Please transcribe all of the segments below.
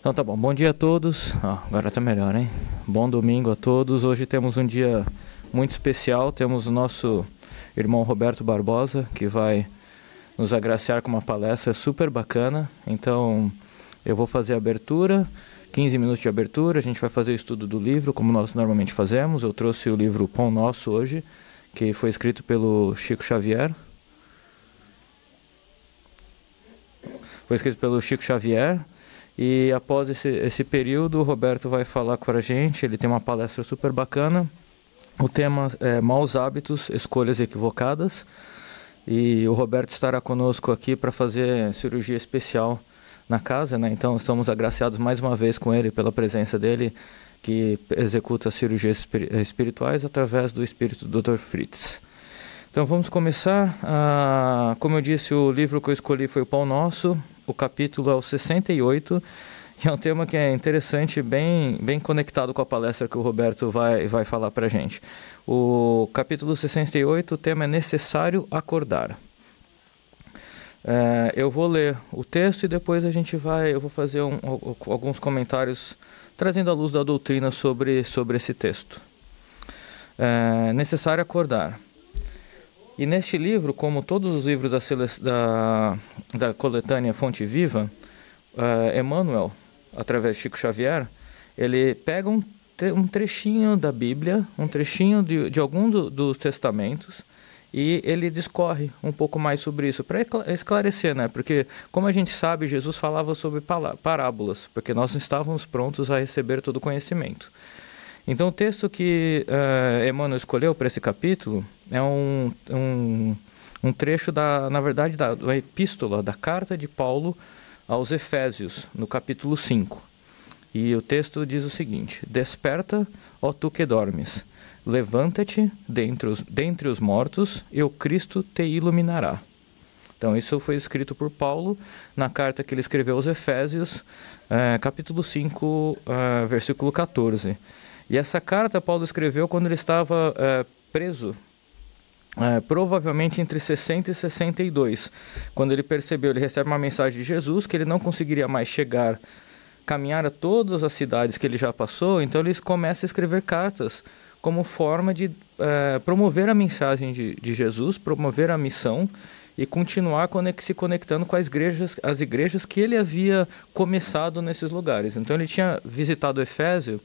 Então tá bom, bom dia a todos. Agora tá melhor, hein? Bom domingo a todos. Hoje temos um dia muito especial. Temos o nosso irmão Roberto Barbosa, que vai nos agraciar com uma palestra super bacana. Então eu vou fazer a abertura, 15 minutos de abertura. A gente vai fazer o estudo do livro, como nós normalmente fazemos. Eu trouxe o livro Pão Nosso hoje, que foi escrito pelo Chico Xavier. E após esse período, o Roberto vai falar com a gente. Ele tem uma palestra super bacana. O tema é Maus Hábitos, Escolhas Equivocadas. E o Roberto estará conosco aqui para fazer cirurgia especial na casa, né? Então estamos agraciados mais uma vez com ele, pela presença dele, que executa cirurgias espirituais através do espírito do Dr. Fritz. Então vamos começar. Como eu disse, o livro que eu escolhi foi o Pão Nosso. O capítulo é o 68, e é um tema que é interessante, bem conectado com a palestra que o Roberto vai falar para a gente. O capítulo 68, o tema é Necessário Acordar. Eu vou ler o texto e depois eu vou fazer alguns comentários trazendo a luz da doutrina sobre esse texto. Necessário Acordar. E neste livro, como todos os livros da coletânea Fonte Viva, Emmanuel, através de Chico Xavier, ele pega um trechinho da Bíblia, um trechinho de algum dos testamentos, e ele discorre um pouco mais sobre isso, para esclarecer, né? Porque, como a gente sabe, Jesus falava sobre parábolas, porque nós não estávamos prontos a receber todo o conhecimento. Então o texto que Emmanuel escolheu para esse capítulo é um trecho da epístola, da carta de Paulo aos Efésios, no capítulo 5. E o texto diz o seguinte: Desperta, ó tu que dormes, levanta-te dentre os mortos, e o Cristo te iluminará. Então isso foi escrito por Paulo na carta que ele escreveu aos Efésios, capítulo 5, versículo 14. E essa carta Paulo escreveu quando ele estava preso, provavelmente entre 60 e 62, quando ele recebe uma mensagem de Jesus, que ele não conseguiria mais caminhar a todas as cidades que ele já passou, então ele começa a escrever cartas como forma de promover a mensagem de Jesus, promover a missão e continuar se conectando com as igrejas que ele havia começado nesses lugares. Então ele tinha visitado Efésio,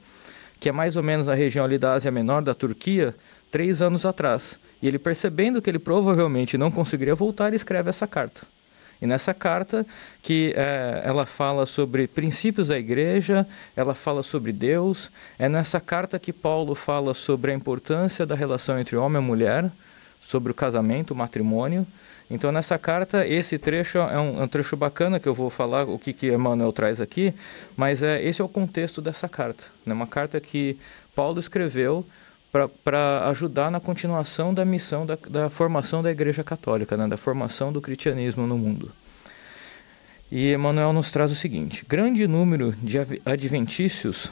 que é mais ou menos a região ali da Ásia Menor, da Turquia, 3 anos atrás. E ele, percebendo que ele provavelmente não conseguiria voltar, ele escreve essa carta. E nessa carta, ela fala sobre princípios da igreja, ela fala sobre Deus. É nessa carta que Paulo fala sobre a importância da relação entre homem e mulher, sobre o casamento, o matrimônio. Então nessa carta, esse trecho é um trecho bacana, que eu vou falar o que Emmanuel traz aqui, mas esse é o contexto dessa carta, né? Uma carta que Paulo escreveu para ajudar na continuação da missão da formação da Igreja Católica, né? Da formação do cristianismo no mundo. E Emmanuel nos traz o seguinte: grande número de adventícios,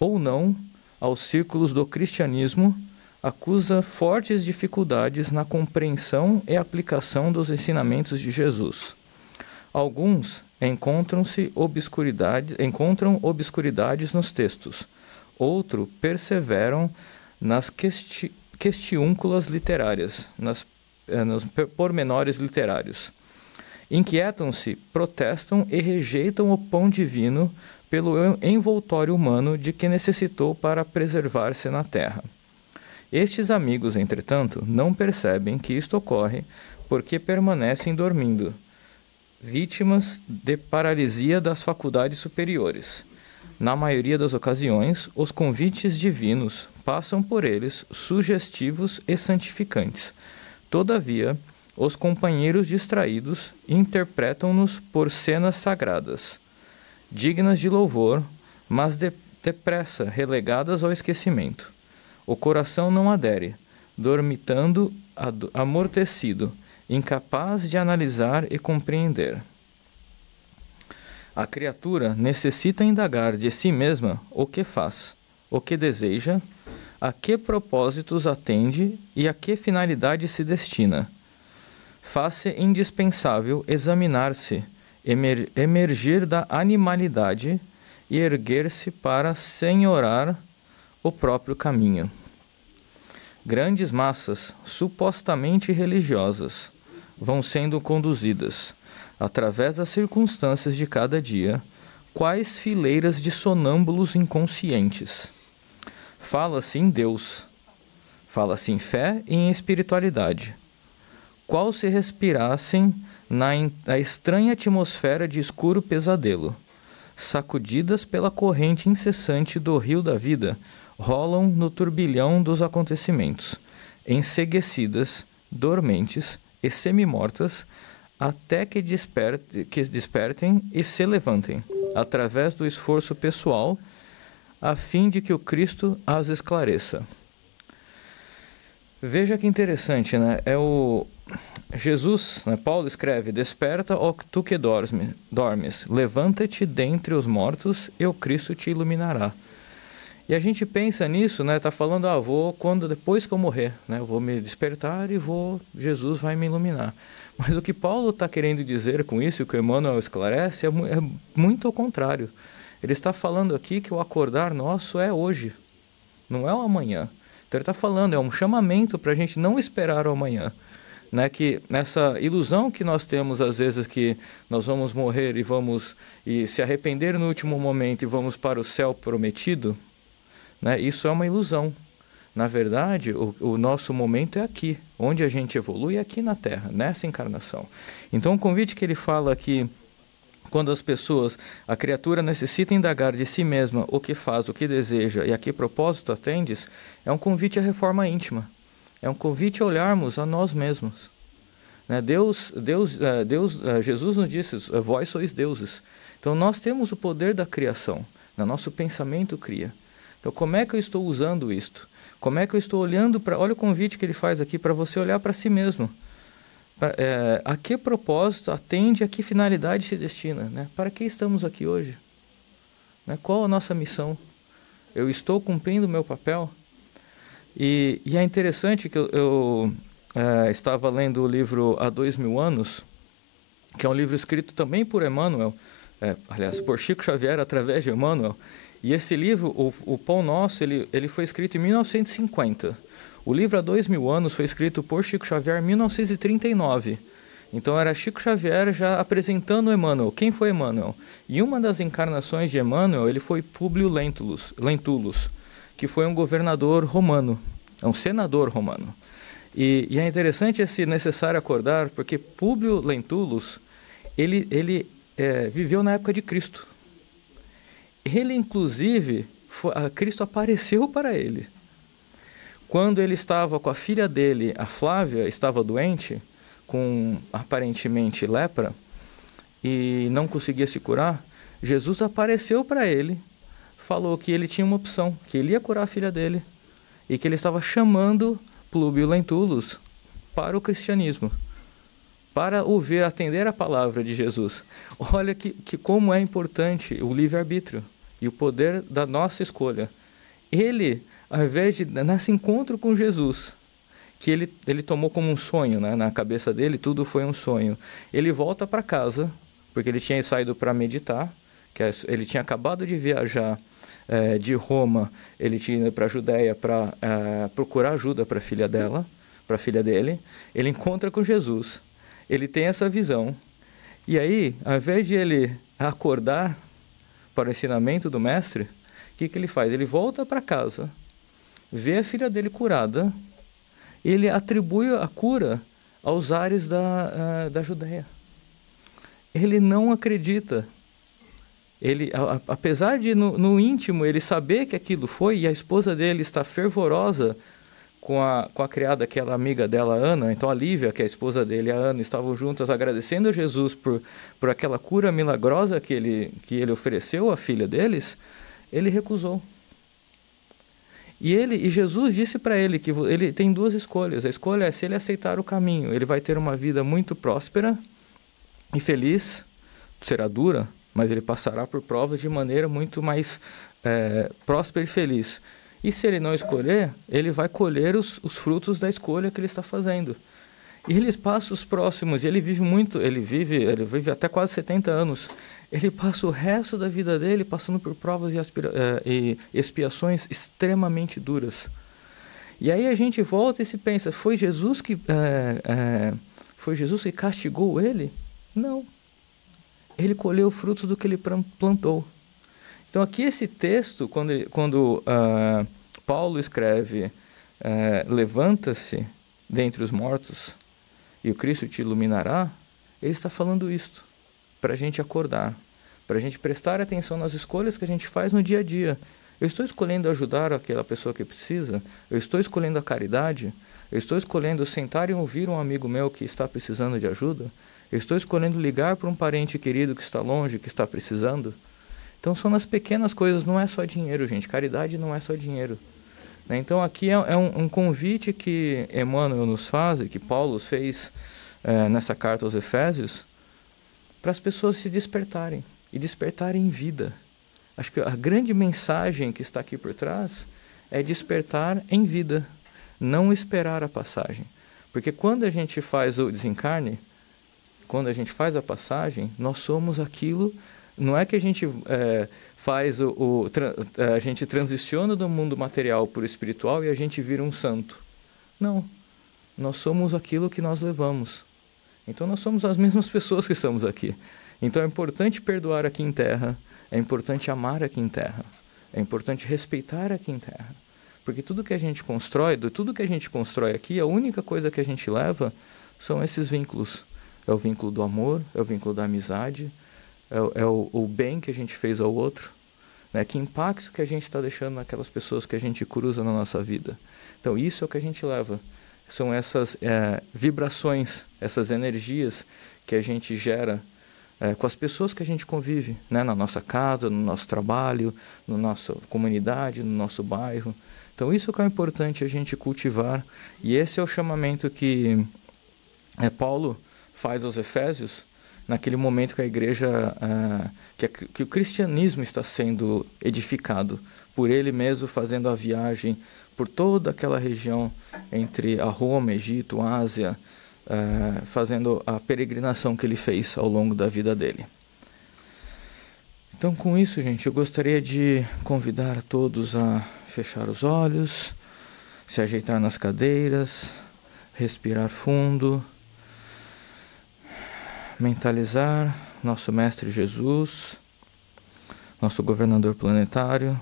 ou não, aos círculos do cristianismo, acusa fortes dificuldades na compreensão e aplicação dos ensinamentos de Jesus. Alguns encontram obscuridades nos textos, outros perseveram nas questiúnculas literárias, nos pormenores literários. Inquietam-se, protestam e rejeitam o pão divino pelo envoltório humano de que necessitou para preservar-se na terra. Estes amigos, entretanto, não percebem que isto ocorre porque permanecem dormindo, vítimas de paralisia das faculdades superiores. Na maioria das ocasiões, os convites divinos passam por eles sugestivos e santificantes. Todavia, os companheiros distraídos interpretam-nos por cenas sagradas, dignas de louvor, mas depressa relegadas ao esquecimento. O coração não adere, dormitando, amortecido, incapaz de analisar e compreender. A criatura necessita indagar de si mesma o que faz, o que deseja, a que propósitos atende e a que finalidade se destina. Faz-se indispensável examinar-se, emergir da animalidade e erguer-se para senhorar o próprio caminho. Grandes massas, supostamente religiosas, vão sendo conduzidas, através das circunstâncias de cada dia, quais fileiras de sonâmbulos inconscientes. Fala-se em Deus, fala-se em fé e em espiritualidade, qual se respirassem na estranha atmosfera de escuro pesadelo. Sacudidas pela corrente incessante do rio da vida, rolam no turbilhão dos acontecimentos, enceguecidas, dormentes e semi-mortas, até que despertem e se levantem, através do esforço pessoal, a fim de que o Cristo as esclareça. Veja que interessante, né? Jesus, né? Paulo escreve: desperta, ó tu que dormes, levanta-te dentre os mortos e o Cristo te iluminará. E a gente pensa nisso, né? Tá falando, depois que eu morrer, né? Eu vou me despertar e Jesus vai me iluminar. Mas o que Paulo está querendo dizer com isso, o que o Emmanuel esclarece, é muito ao contrário. Ele está falando aqui que o acordar nosso é hoje, não é o amanhã. Então ele está falando, é um chamamento para a gente não esperar o amanhã. Né, que nessa ilusão que nós temos às vezes que nós vamos morrer e se arrepender no último momento e vamos para o céu prometido, né, isso é uma ilusão. Na verdade, o nosso momento é aqui, onde a gente evolui é aqui na Terra, nessa encarnação. Então o convite que ele fala aqui, quando a criatura necessita indagar de si mesma o que faz, o que deseja e a que propósito atendes, é um convite à reforma íntima. É um convite a olharmos a nós mesmos. Né? Jesus nos disse, vós sois deuses. Então nós temos o poder da criação. Nosso pensamento cria. Então como é que eu estou usando isto? Como é que eu estou olhando para... Olha o convite que ele faz aqui para você olhar para si mesmo. A que propósito atende, a que finalidade se destina? Né? Para que estamos aqui hoje? Né? Qual a nossa missão? Eu estou cumprindo o meu papel? E é interessante que eu estava lendo o livro Há 2000 anos, que é um livro escrito também por Emmanuel, aliás, por Chico Xavier através de Emmanuel. E esse livro, o Pão Nosso, ele foi escrito em 1950. O livro Há 2000 anos foi escrito por Chico Xavier em 1939. Então era Chico Xavier já apresentando Emmanuel. Quem foi Emmanuel? E uma das encarnações de Emmanuel, ele foi Públio Lentulus, que foi um governador romano, um senador romano. E é interessante esse necessário acordar, porque Públio Lentulus, ele viveu na época de Cristo. Ele, inclusive, Cristo apareceu para ele. Quando ele estava com a filha dele, a Flávia, estava doente, com aparentemente lepra, e não conseguia se curar, Jesus apareceu para ele, falou que ele tinha uma opção, que ele ia curar a filha dele, e que ele estava chamando Públio Lentulus para o cristianismo, para atender a palavra de Jesus. Olha que como é importante o livre-arbítrio e o poder da nossa escolha. Ele, ao invés de, nesse encontro com Jesus, que ele tomou como um sonho, né? Na cabeça dele tudo foi um sonho, ele volta para casa, porque ele tinha saído para meditar, ele tinha acabado de viajar de Roma, ele tinha ido para a Judéia para procurar ajuda para a filha dele. Ele encontra com Jesus, ele tem essa visão, e aí, ao invés de ele acordar para o ensinamento do mestre, o que ele faz? Ele volta para casa, vê a filha dele curada, ele atribui a cura aos ares da Judéia. Ele não acredita. Ele, apesar de no íntimo ele saber que aquilo foi, e a esposa dele está fervorosa com a criada, aquela amiga dela, Ana, então a Lívia, que é a esposa dele, a Ana, estavam juntas agradecendo a Jesus por aquela cura milagrosa que ele ofereceu à filha deles, ele recusou. E Jesus disse para ele que ele tem duas escolhas. A escolha é, se ele aceitar o caminho, ele vai ter uma vida muito próspera e feliz, será dura, mas ele passará por provas de maneira muito mais próspera e feliz. E se ele não escolher, ele vai colher os frutos da escolha que ele está fazendo. E ele passa os próximos, e ele vive até quase 70 anos. Ele passa o resto da vida dele passando por provas e expiações extremamente duras. E aí a gente volta e se pensa, foi Jesus que castigou ele? Não. Ele colheu frutos do que ele plantou. Então aqui esse texto, quando Paulo escreve, levanta-se dentre os mortos e o Cristo te iluminará, ele está falando isto, para a gente acordar, para a gente prestar atenção nas escolhas que a gente faz no dia a dia. Eu estou escolhendo ajudar aquela pessoa que precisa? Eu estou escolhendo a caridade? Eu estou escolhendo sentar e ouvir um amigo meu que está precisando de ajuda? Eu estou escolhendo ligar para um parente querido que está longe, que está precisando? Então são nas pequenas coisas, não é só dinheiro, gente. Caridade não é só dinheiro. Então aqui é um convite que Emmanuel nos faz, que Paulo fez nessa carta aos Efésios, para as pessoas se despertarem, e despertarem em vida. Acho que a grande mensagem que está aqui por trás é despertar em vida, não esperar a passagem. Porque quando a gente faz o desencarne, quando a gente faz a passagem, nós somos aquilo. Não é que a gente a gente transiciona do mundo material para o espiritual e a gente vira um santo. Não. Nós somos aquilo que nós levamos. Então nós somos as mesmas pessoas que estamos aqui. Então é importante perdoar aqui em terra, é importante amar aqui em terra, é importante respeitar aqui em terra. Porque tudo que a gente constrói, tudo que a gente constrói aqui, a única coisa que a gente leva são esses vínculos. É o vínculo do amor, é o vínculo da amizade, é o bem que a gente fez ao outro, né? Que impacto que a gente está deixando naquelas pessoas que a gente cruza na nossa vida. Então isso é o que a gente leva. São essas vibrações, essas energias que a gente gera com as pessoas que a gente convive, né? Na nossa casa, no nosso trabalho, na nossa comunidade, no nosso bairro. Então isso que é importante a gente cultivar. E esse é o chamamento que Paulo faz aos Efésios, naquele momento que a igreja, que o cristianismo está sendo edificado por ele mesmo, fazendo a viagem por toda aquela região entre a Roma, Egito, Ásia, fazendo a peregrinação que ele fez ao longo da vida dele. Então, com isso, gente, eu gostaria de convidar a todos a fechar os olhos, se ajeitar nas cadeiras, respirar fundo, mentalizar nosso Mestre Jesus, nosso governador planetário,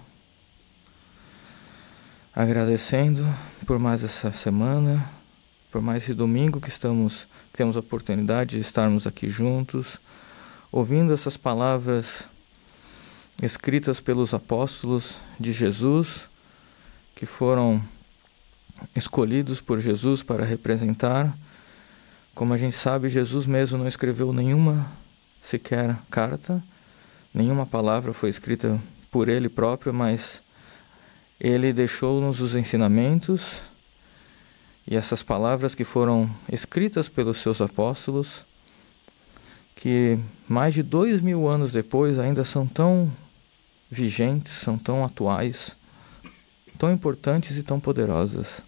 agradecendo por mais essa semana, por mais esse domingo que temos a oportunidade de estarmos aqui juntos, ouvindo essas palavras escritas pelos apóstolos de Jesus, que foram escolhidos por Jesus para representar. Como a gente sabe, Jesus mesmo não escreveu nenhuma sequer carta, nenhuma palavra foi escrita por ele próprio, mas ele deixou-nos os ensinamentos e essas palavras que foram escritas pelos seus apóstolos, que mais de 2000 anos depois ainda são tão vigentes, são tão atuais, tão importantes e tão poderosas.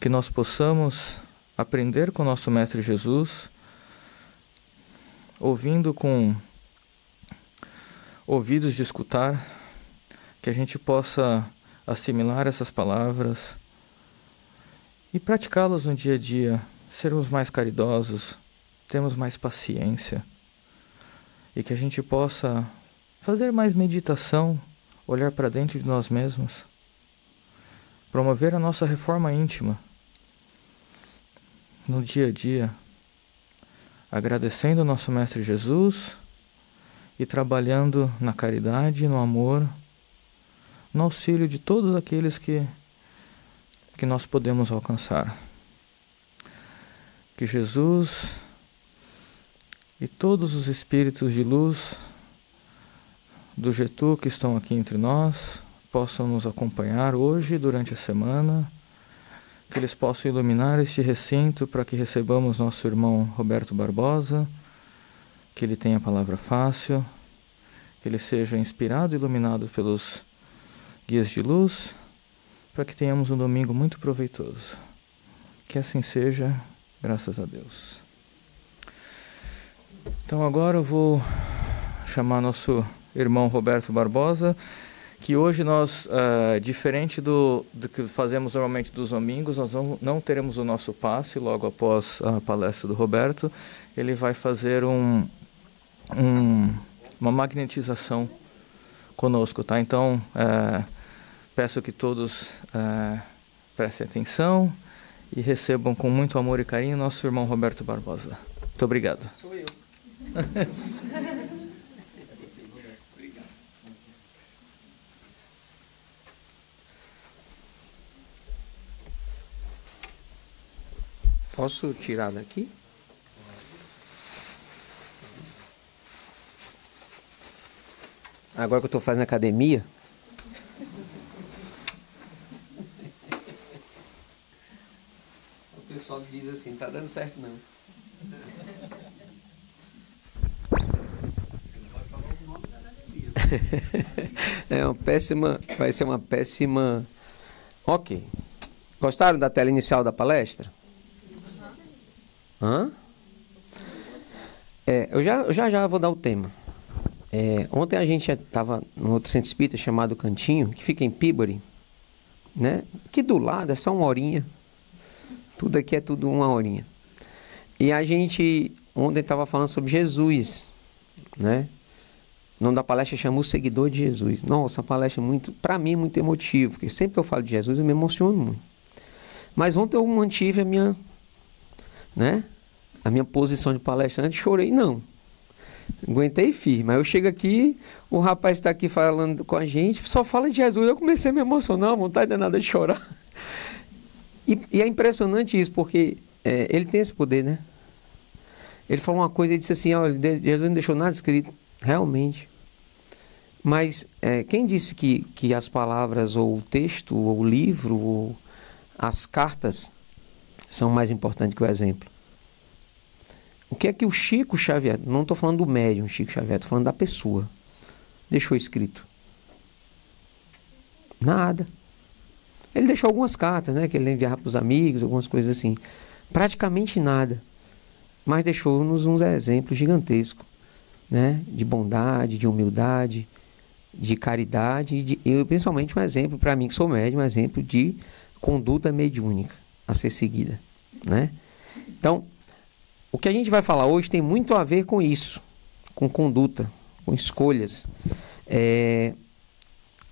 Que nós possamos aprender com o nosso Mestre Jesus, ouvindo com ouvidos de escutar, que a gente possa assimilar essas palavras e praticá-las no dia a dia, sermos mais caridosos, termos mais paciência e que a gente possa fazer mais meditação, olhar para dentro de nós mesmos, promover a nossa reforma íntima no dia a dia, agradecendo ao nosso Mestre Jesus e trabalhando na caridade, no amor, no auxílio de todos aqueles que nós podemos alcançar. Que Jesus e todos os espíritos de luz do Getú que estão aqui entre nós possam nos acompanhar hoje durante a semana, que eles possam iluminar este recinto para que recebamos nosso irmão Roberto Barbosa, que ele tenha a palavra fácil, que ele seja inspirado e iluminado pelos guias de luz, para que tenhamos um domingo muito proveitoso. Que assim seja, Graças a Deus. Então agora eu vou chamar nosso irmão Roberto Barbosa, que hoje nós, diferente do que fazemos normalmente dos domingos, nós não teremos o nosso passe logo após a palestra do Roberto. Ele vai fazer uma magnetização conosco, tá? Então, peço que todos prestem atenção e recebam com muito amor e carinho nosso irmão Roberto Barbosa. Muito obrigado. Sou eu. Posso tirar daqui? Agora que eu estou fazendo academia. O pessoal diz assim, tá dando certo não. Vai ser uma péssima. Ok. Gostaram da tela inicial da palestra? Hã? Eu já vou dar o tema. Ontem a gente estava no outro centro espírita chamado Cantinho, que fica em Peabody, né? Aqui do lado é só uma horinha. Tudo aqui é tudo uma horinha. E a gente ontem estava falando sobre Jesus, né? O nome da palestra chama O Seguidor de Jesus. Nossa, a palestra para mim, muito emotiva, porque sempre que eu falo de Jesus eu me emociono muito. Mas ontem eu mantive a minha posição de palestrante, chorei não. Aguentei firme. Aí eu chego aqui, o rapaz está aqui falando com a gente, só fala de Jesus. Eu comecei a me emocionar, vontade danada de chorar. E é impressionante isso, porque ele tem esse poder, né? Ele falou uma coisa, ele disse assim, olha, Jesus não deixou nada escrito, realmente. Mas quem disse que as palavras, ou o texto, ou o livro, ou as cartas são mais importantes que o exemplo? O que é que o Chico Xavier, não estou falando do médium Chico Xavier, estou falando da pessoa, deixou escrito? Nada. Ele deixou algumas cartas, né, que ele enviava para os amigos, algumas coisas assim. Praticamente nada. Mas deixou-nos uns exemplos gigantescos, né, de bondade, de humildade, de caridade, e principalmente um exemplo, para mim que sou médium, um exemplo de conduta mediúnica a ser seguida, né? Então, o que a gente vai falar hoje tem muito a ver com isso, com conduta, com escolhas.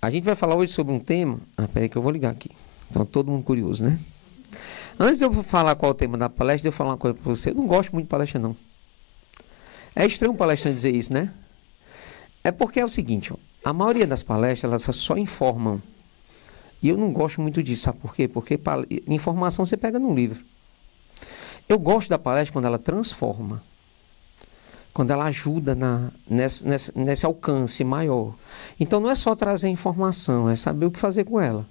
A gente vai falar hoje sobre um tema... peraí que eu vou ligar aqui. Então, todo mundo curioso, né? Antes de eu falar qual é o tema da palestra, eu vou falar uma coisa para você. Eu não gosto muito de palestra, não. É estranho um palestrante dizer isso, né? É porque é o seguinte, ó, a maioria das palestras, elas só informam. E eu não gosto muito disso, sabe por quê? Porque informação você pega num livro. Eu gosto da palestra quando ela transforma, quando ela ajuda nesse alcance maior. Então não é só trazer informação, é saber o que fazer com ela.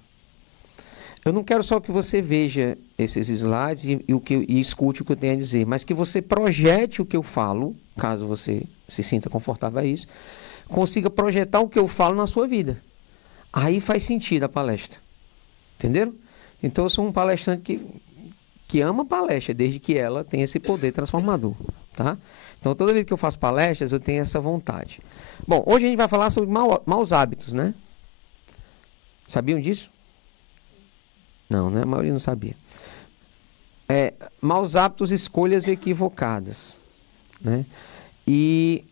Eu não quero só que você veja esses slides e escute o que eu tenho a dizer, mas que você projete o que eu falo, caso você se sinta confortável a isso, consiga projetar o que eu falo na sua vida. Aí faz sentido a palestra. Entenderam? Então eu sou um palestrante que ama palestra, desde que ela tenha esse poder transformador, tá? Então, toda vez que eu faço palestras, eu tenho essa vontade. Bom, hoje a gente vai falar sobre maus hábitos, né? Sabiam disso? Não, né? A maioria não sabia. Maus hábitos, escolhas equivocadas, né? E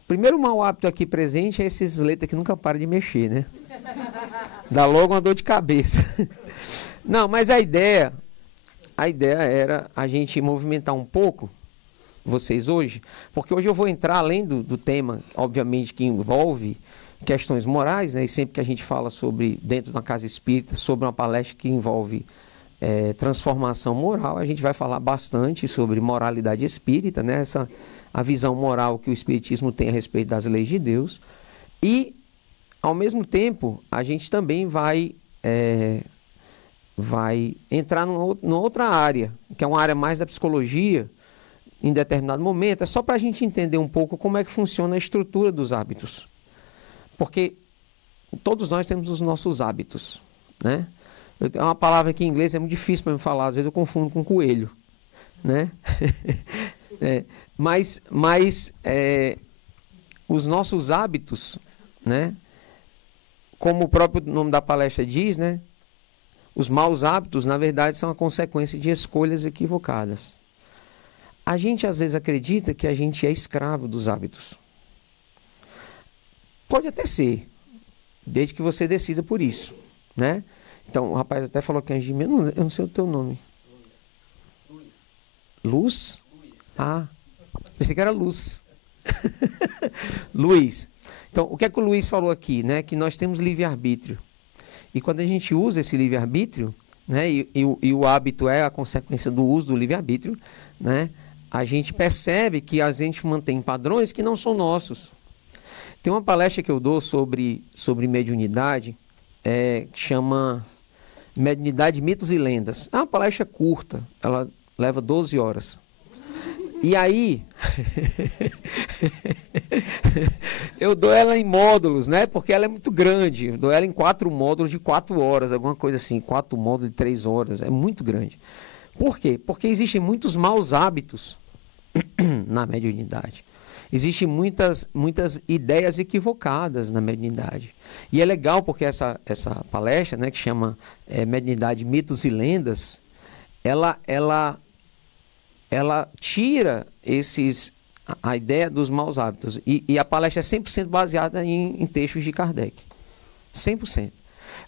o primeiro mau hábito aqui presente é esses letras que nunca param de mexer, né? Dá logo uma dor de cabeça. Não, mas a ideia era a gente movimentar um pouco vocês hoje, porque hoje eu vou entrar além do tema, obviamente, que envolve questões morais, né? E sempre que a gente fala sobre, dentro de uma casa espírita, sobre uma palestra que envolve transformação moral, a gente vai falar bastante sobre moralidade espírita, né? A visão moral que o espiritismo tem a respeito das leis de Deus. E, ao mesmo tempo, a gente também vai entrar numa outra área, que é uma área mais da psicologia, em determinado momento. É só para a gente entender um pouco como é que funciona a estrutura dos hábitos. Porque todos nós temos os nossos hábitos, né? É uma palavra que em inglês é muito difícil para me falar, às vezes eu confundo com coelho, né? Mas os nossos hábitos, né? Como o próprio nome da palestra diz, né? Os maus hábitos, na verdade, são a consequência de escolhas equivocadas. A gente, às vezes, acredita que a gente é escravo dos hábitos. Pode até ser, desde que você decida por isso, né? Então, o rapaz até falou que é de mim, eu não sei o teu nome. Luz? Ah, pensei que era Luz. Luiz. Então, o que é que o Luiz falou aqui, né? Que nós temos livre-arbítrio. E quando a gente usa esse livre-arbítrio, né? E o hábito é a consequência do uso do livre-arbítrio, né? A gente percebe que a gente mantém padrões que não são nossos. Tem uma palestra que eu dou sobre mediunidade, que chama Mediunidade, Mitos e Lendas. É uma palestra curta, ela leva 12 horas. E aí, eu dou ela em módulos, né? Porque ela é muito grande. Eu dou ela em 4 módulos de 4 horas, alguma coisa assim. 4 módulos de 3 horas. É muito grande. Por quê? Porque existem muitos maus hábitos na mediunidade. Existem muitas ideias equivocadas na mediunidade. E é legal porque essa palestra, né, que chama Mediunidade, Mitos e Lendas, ela tira a ideia dos maus hábitos. E a palestra é 100% baseada em textos de Kardec. 100%.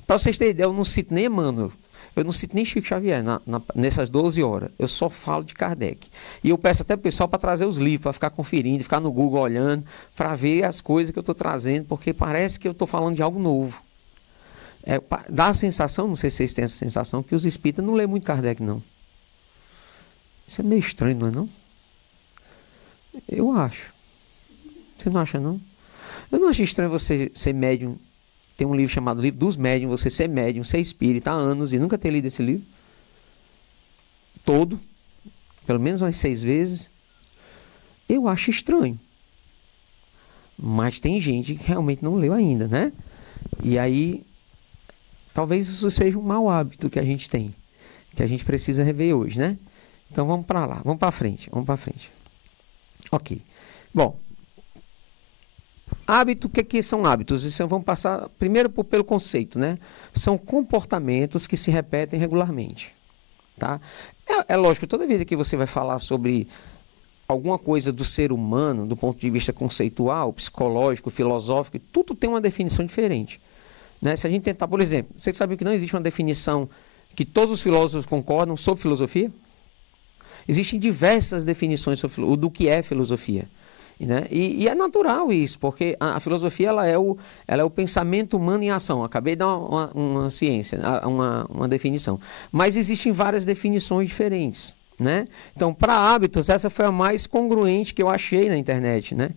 Para vocês terem ideia, eu não cito nem Emmanuel. Eu não cito nem Chico Xavier nessas 12 horas. Eu só falo de Kardec. E eu peço até o pessoal para trazer os livros, para ficar conferindo, ficar no Google olhando, para ver as coisas que eu estou trazendo, porque parece que eu estou falando de algo novo. Dá a sensação, não sei se vocês têm essa sensação, que os espíritas não lêem muito Kardec, não. Isso é meio estranho, não é não? Eu acho. Você não acha, não? Eu não acho estranho você ser médium. Tem um livro chamado Livro dos Médiuns, você ser médium, ser espírita há anos e nunca ter lido esse livro. Todo. Pelo menos umas 6 vezes. Eu acho estranho. Mas tem gente que realmente não leu ainda, né? E aí, talvez isso seja um mau hábito que a gente tem. Que a gente precisa rever hoje, né? Então vamos para lá, vamos para frente, Ok. Bom, hábito, o que são hábitos? Isso vamos passar primeiro pelo conceito, né? São comportamentos que se repetem regularmente, tá? É lógico, toda vida que você vai falar sobre alguma coisa do ser humano, do ponto de vista conceitual, psicológico, filosófico, tudo tem uma definição diferente, né? Se a gente tentar, por exemplo, você sabe que não existe uma definição que todos os filósofos concordam sobre filosofia? Existem diversas definições sobre do que é filosofia. Né? E é natural isso, porque a filosofia ela é o pensamento humano em ação. Acabei de dar uma ciência, uma definição. Mas existem várias definições diferentes. Né? Então, para hábitos, essa foi a mais congruente que eu achei na internet. Né?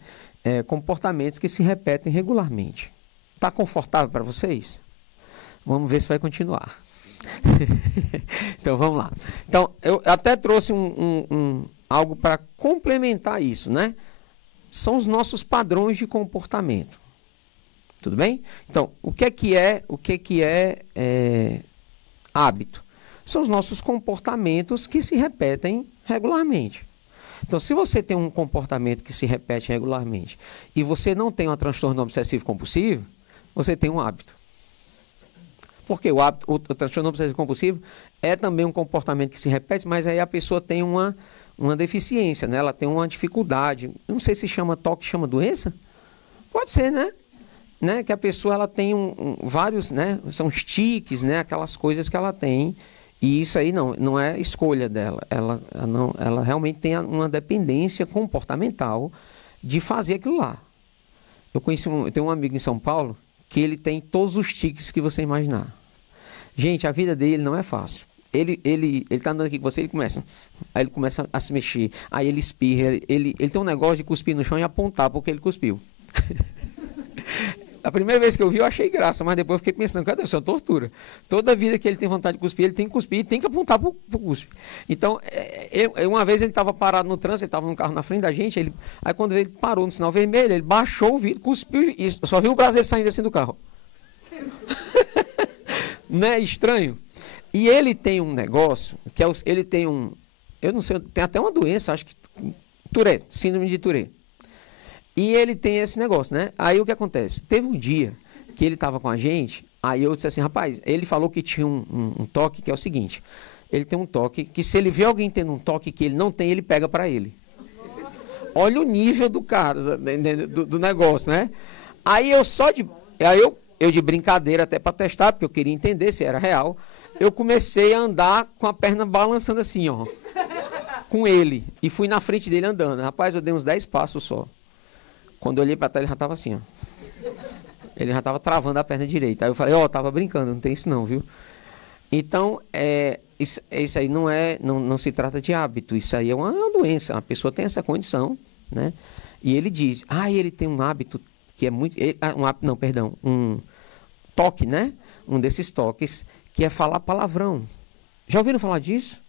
Comportamentos que se repetem regularmente. Está confortável para vocês? Vamos ver se vai continuar. Então vamos lá. Então eu até trouxe algo para complementar isso, né? São os nossos padrões de comportamento. Tudo bem? Então o que é hábito? São os nossos comportamentos que se repetem regularmente. Então se você tem um comportamento que se repete regularmente e você não tem um transtorno obsessivo compulsivo, você tem um hábito. Porque o transtorno obsessivo compulsivo é também um comportamento que se repete, mas aí a pessoa tem uma deficiência, né? Ela tem uma dificuldade. Eu não sei se chama toque, chama doença? Pode ser, né? Que a pessoa ela tem vários, né? São tiques, né? Aquelas coisas que ela tem. E isso aí não é escolha dela. Ela realmente tem uma dependência comportamental de fazer aquilo lá. Eu tenho um amigo em São Paulo que ele tem todos os tiques que você imaginar. Gente, a vida dele não é fácil. Ele tá andando aqui com você, aí ele começa a se mexer, aí ele espirra, ele tem um negócio de cuspir no chão e apontar porque ele cuspiu. A primeira vez que eu vi, eu achei graça, mas depois eu fiquei pensando, cadê essa tortura? Toda vida que ele tem vontade de cuspir, ele tem que cuspir e tem que apontar pro cuspe. Então, uma vez ele estava parado no trânsito, ele estava num carro na frente da gente, aí quando ele parou no sinal vermelho, ele baixou o vidro, cuspiu e só viu o braço dele saindo assim do carro. Não é estranho? E ele tem um negócio, ele tem eu não sei, tem até uma doença, acho que Tourette, síndrome de Tourette. E ele tem esse negócio, né? Aí o que acontece? Teve um dia que ele estava com a gente, aí eu disse assim, rapaz, ele falou que tinha um toque que é o seguinte, ele tem um toque que se ele vê alguém tendo um toque que ele não tem, ele pega para ele. Olha o nível do cara, do negócio, né? Aí eu de brincadeira até para testar, porque eu queria entender se era real, eu comecei a andar com a perna balançando assim, ó, com ele, e fui na frente dele andando. Rapaz, eu dei uns 10 passos só. Quando eu olhei para trás, ele já estava assim, ó. Ele já estava travando a perna direita. Aí eu falei, tava brincando, não tem isso não, viu? Então, isso aí não se trata de hábito, isso aí é uma doença, a pessoa tem essa condição, né? E ele diz, ele tem um hábito que é muito, um toque, né? Um desses toques, que é falar palavrão. Já ouviram falar disso?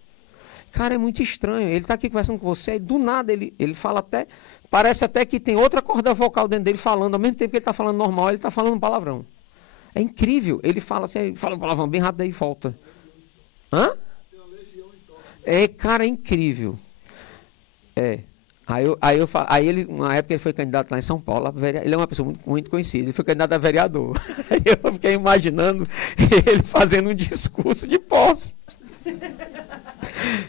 Cara, é muito estranho, ele está aqui conversando com você, e do nada ele fala até, parece até que tem outra corda vocal dentro dele falando, ao mesmo tempo que ele está falando normal, ele está falando palavrão. É incrível. Ele fala assim, ele fala um palavrão bem rápido e volta. Hã? Cara, é incrível. Aí ele, uma época ele foi candidato lá em São Paulo, ele é uma pessoa muito, muito conhecida, ele foi candidato a vereador. Aí eu fiquei imaginando ele fazendo um discurso de posse.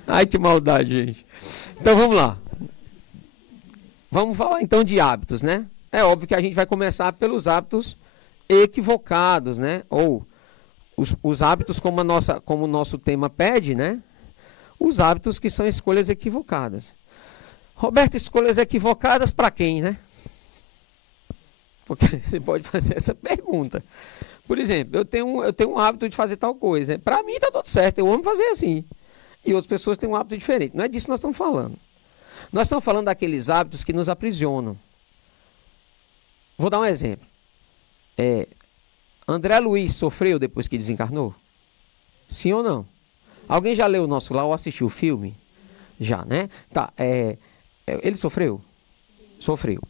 Ai, que maldade, gente. Então vamos lá. Vamos falar então de hábitos, né? É óbvio que a gente vai começar pelos hábitos equivocados, né? Ou os hábitos como o nosso tema pede, né? Os hábitos que são escolhas equivocadas. Roberto, escolhas equivocadas para quem, né? Porque você pode fazer essa pergunta. Por exemplo, eu tenho um hábito de fazer tal coisa. Para mim está tudo certo, eu amo fazer assim. E outras pessoas têm um hábito diferente. Não é disso que nós estamos falando. Nós estamos falando daqueles hábitos que nos aprisionam. Vou dar um exemplo. André Luiz sofreu depois que desencarnou? Sim ou não? Alguém já leu o nosso lá ou assistiu o filme? Já, né? Tá, ele sofreu? Sofreu.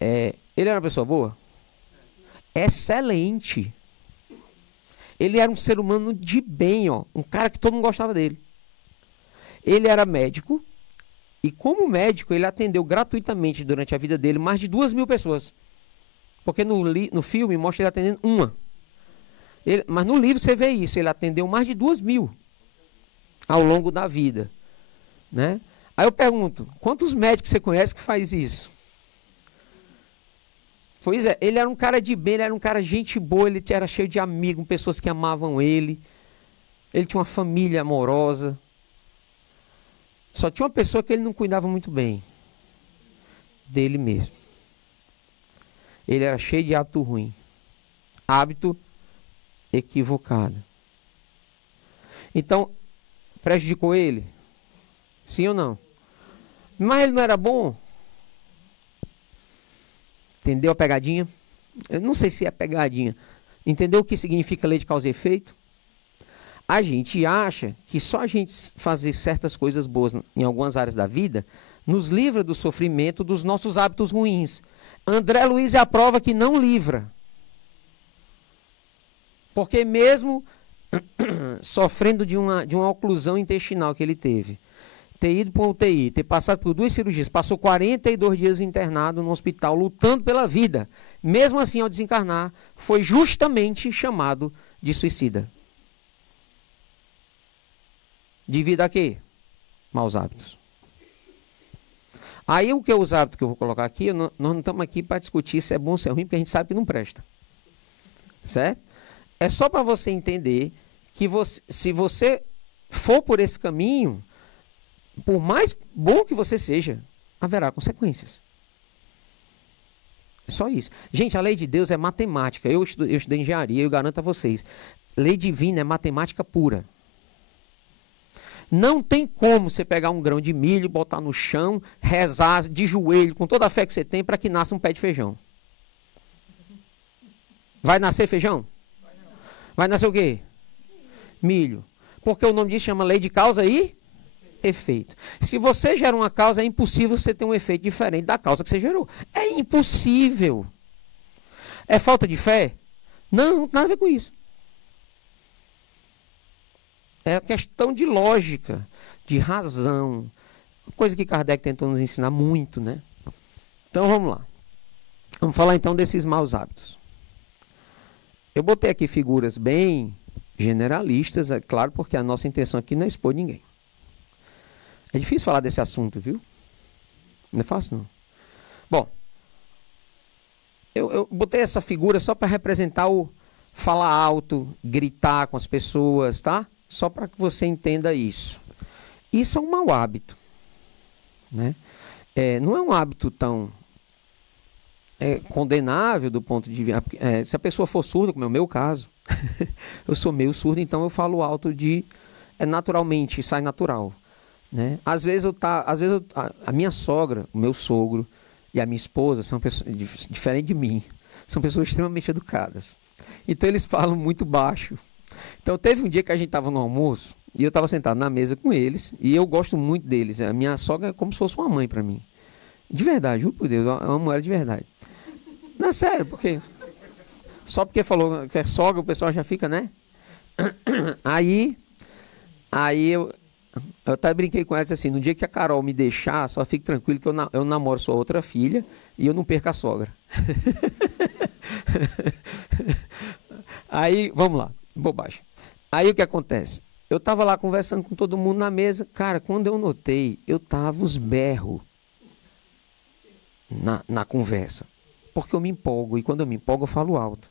Ele era uma pessoa boa? Excelente. Ele era um ser humano de bem, ó, um cara que todo mundo gostava dele. Ele era médico e como médico ele atendeu gratuitamente durante a vida dele mais de 2.000 pessoas. Porque no filme mostra ele atendendo uma. Mas no livro você vê isso, ele atendeu mais de 2.000 ao longo da vida, né? Aí eu pergunto, quantos médicos você conhece que faz isso? Pois é, ele era um cara de bem, ele era um cara gente boa, ele era cheio de amigos, pessoas que amavam ele. Ele tinha uma família amorosa. Só tinha uma pessoa que ele não cuidava muito bem. Dele mesmo. Ele era cheio de hábito ruim. Hábito equivocado. Então, prejudicou ele? Sim ou não? Mas ele não era bom? Entendeu a pegadinha? Eu não sei se é pegadinha. Entendeu o que significa lei de causa e efeito? A gente acha que só a gente fazer certas coisas boas em algumas áreas da vida nos livra do sofrimento dos nossos hábitos ruins. André Luiz é a prova que não livra. Porque mesmo sofrendo de uma oclusão intestinal que ele teve, ter ido para uma UTI, ter passado por 2 cirurgias, passou 42 dias internado no hospital, lutando pela vida. Mesmo assim, ao desencarnar, foi justamente chamado de suicida. Devido a quê? Maus hábitos. Aí o que é os hábitos que eu vou colocar aqui, nós não estamos aqui para discutir se é bom ou se é ruim, porque a gente sabe que não presta. Certo? É só para você entender que se você for por esse caminho, por mais bom que você seja, haverá consequências. É só isso. Gente, a lei de Deus é matemática. Eu estudei engenharia, eu garanto a vocês. Lei divina é matemática pura. Não tem como você pegar um grão de milho, botar no chão, rezar de joelho, com toda a fé que você tem, para que nasça um pé de feijão. Vai nascer feijão? Vai nascer o quê? Milho. Porque o nome disso chama lei de causa e efeito. Se você gera uma causa, é impossível você ter um efeito diferente da causa que você gerou. É impossível. É falta de fé? Não, nada a ver com isso. É questão de lógica, de razão, Coisa que Kardec tentou nos ensinar muito, né? Então vamos lá. Vamos falar então desses maus hábitos. Eu botei aqui figuras bem generalistas, é claro, porque a nossa intenção aqui não é expor ninguém. É difícil falar desse assunto, viu? Não é fácil, não. Bom, eu botei essa figura só para representar o falar alto, gritar com as pessoas, tá? Só para que você entenda isso. Isso é um mau hábito, né? Não é um hábito tão condenável do ponto de vista... se a pessoa for surda, como é o meu caso, eu sou meio surdo, então eu falo alto naturalmente, sai natural, né? Às vezes a minha sogra, o meu sogro e a minha esposa são pessoas diferente de mim, são pessoas extremamente educadas. Então eles falam muito baixo. Então teve um dia que a gente estava no almoço e eu estava sentado na mesa com eles e eu gosto muito deles. A minha sogra é como se fosse uma mãe para mim. De verdade, juro por Deus, eu amo ela de verdade. Não é sério, porque só porque falou que é sogra o pessoal já fica, né? Aí eu até brinquei com ela assim, no dia que a Carol me deixar, só fique tranquilo que eu namoro sua outra filha e eu não perco a sogra. Aí, vamos lá, bobagem. Aí o que acontece? Eu estava lá conversando com todo mundo na mesa. Cara, quando eu notei, eu tava os berros na conversa. Porque eu me empolgo, e quando eu me empolgo eu falo alto.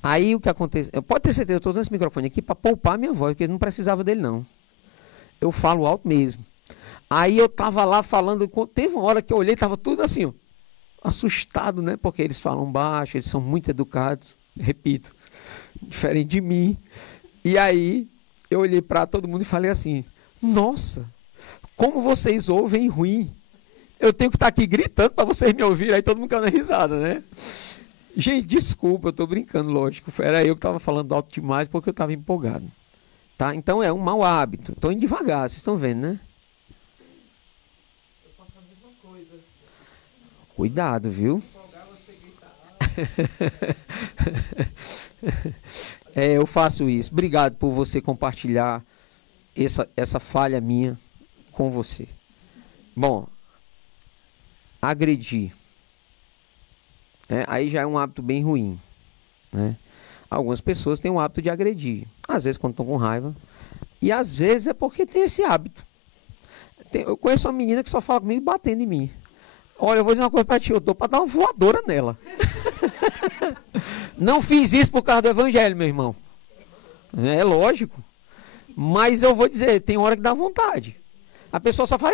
Aí o que acontece? Pode ter certeza, eu estou usando esse microfone aqui para poupar minha voz, porque não precisava dele não. Eu falo alto mesmo. Aí eu estava lá falando, teve uma hora que eu olhei, estava tudo assim, ó, assustado, né? Porque eles falam baixo, eles são muito educados, repito, diferente de mim. E aí eu olhei para todo mundo e falei assim, nossa, como vocês ouvem ruim. Eu tenho que estar aqui gritando para vocês me ouvirem, aí todo mundo caiu na risada, né? Gente, desculpa, eu estou brincando, lógico. Era eu que estava falando alto demais porque eu estava empolgado. Tá? Então é um mau hábito. Estou indo devagar, vocês estão vendo, né? Eu faço a mesma coisa. Cuidado, viu? Eu faço isso. Obrigado por você compartilhar essa falha minha com você. Bom, agredir. Aí já é um hábito bem ruim, né? Algumas pessoas têm o hábito de agredir. Às vezes quando estão com raiva. E às vezes é porque tem esse hábito. Eu conheço uma menina que só fala comigo batendo em mim. Olha, eu vou dizer uma coisa para ti, eu dou para dar uma voadora nela. Não fiz isso por causa do evangelho, meu irmão. É lógico. Mas eu vou dizer, tem hora que dá vontade. A pessoa só fala...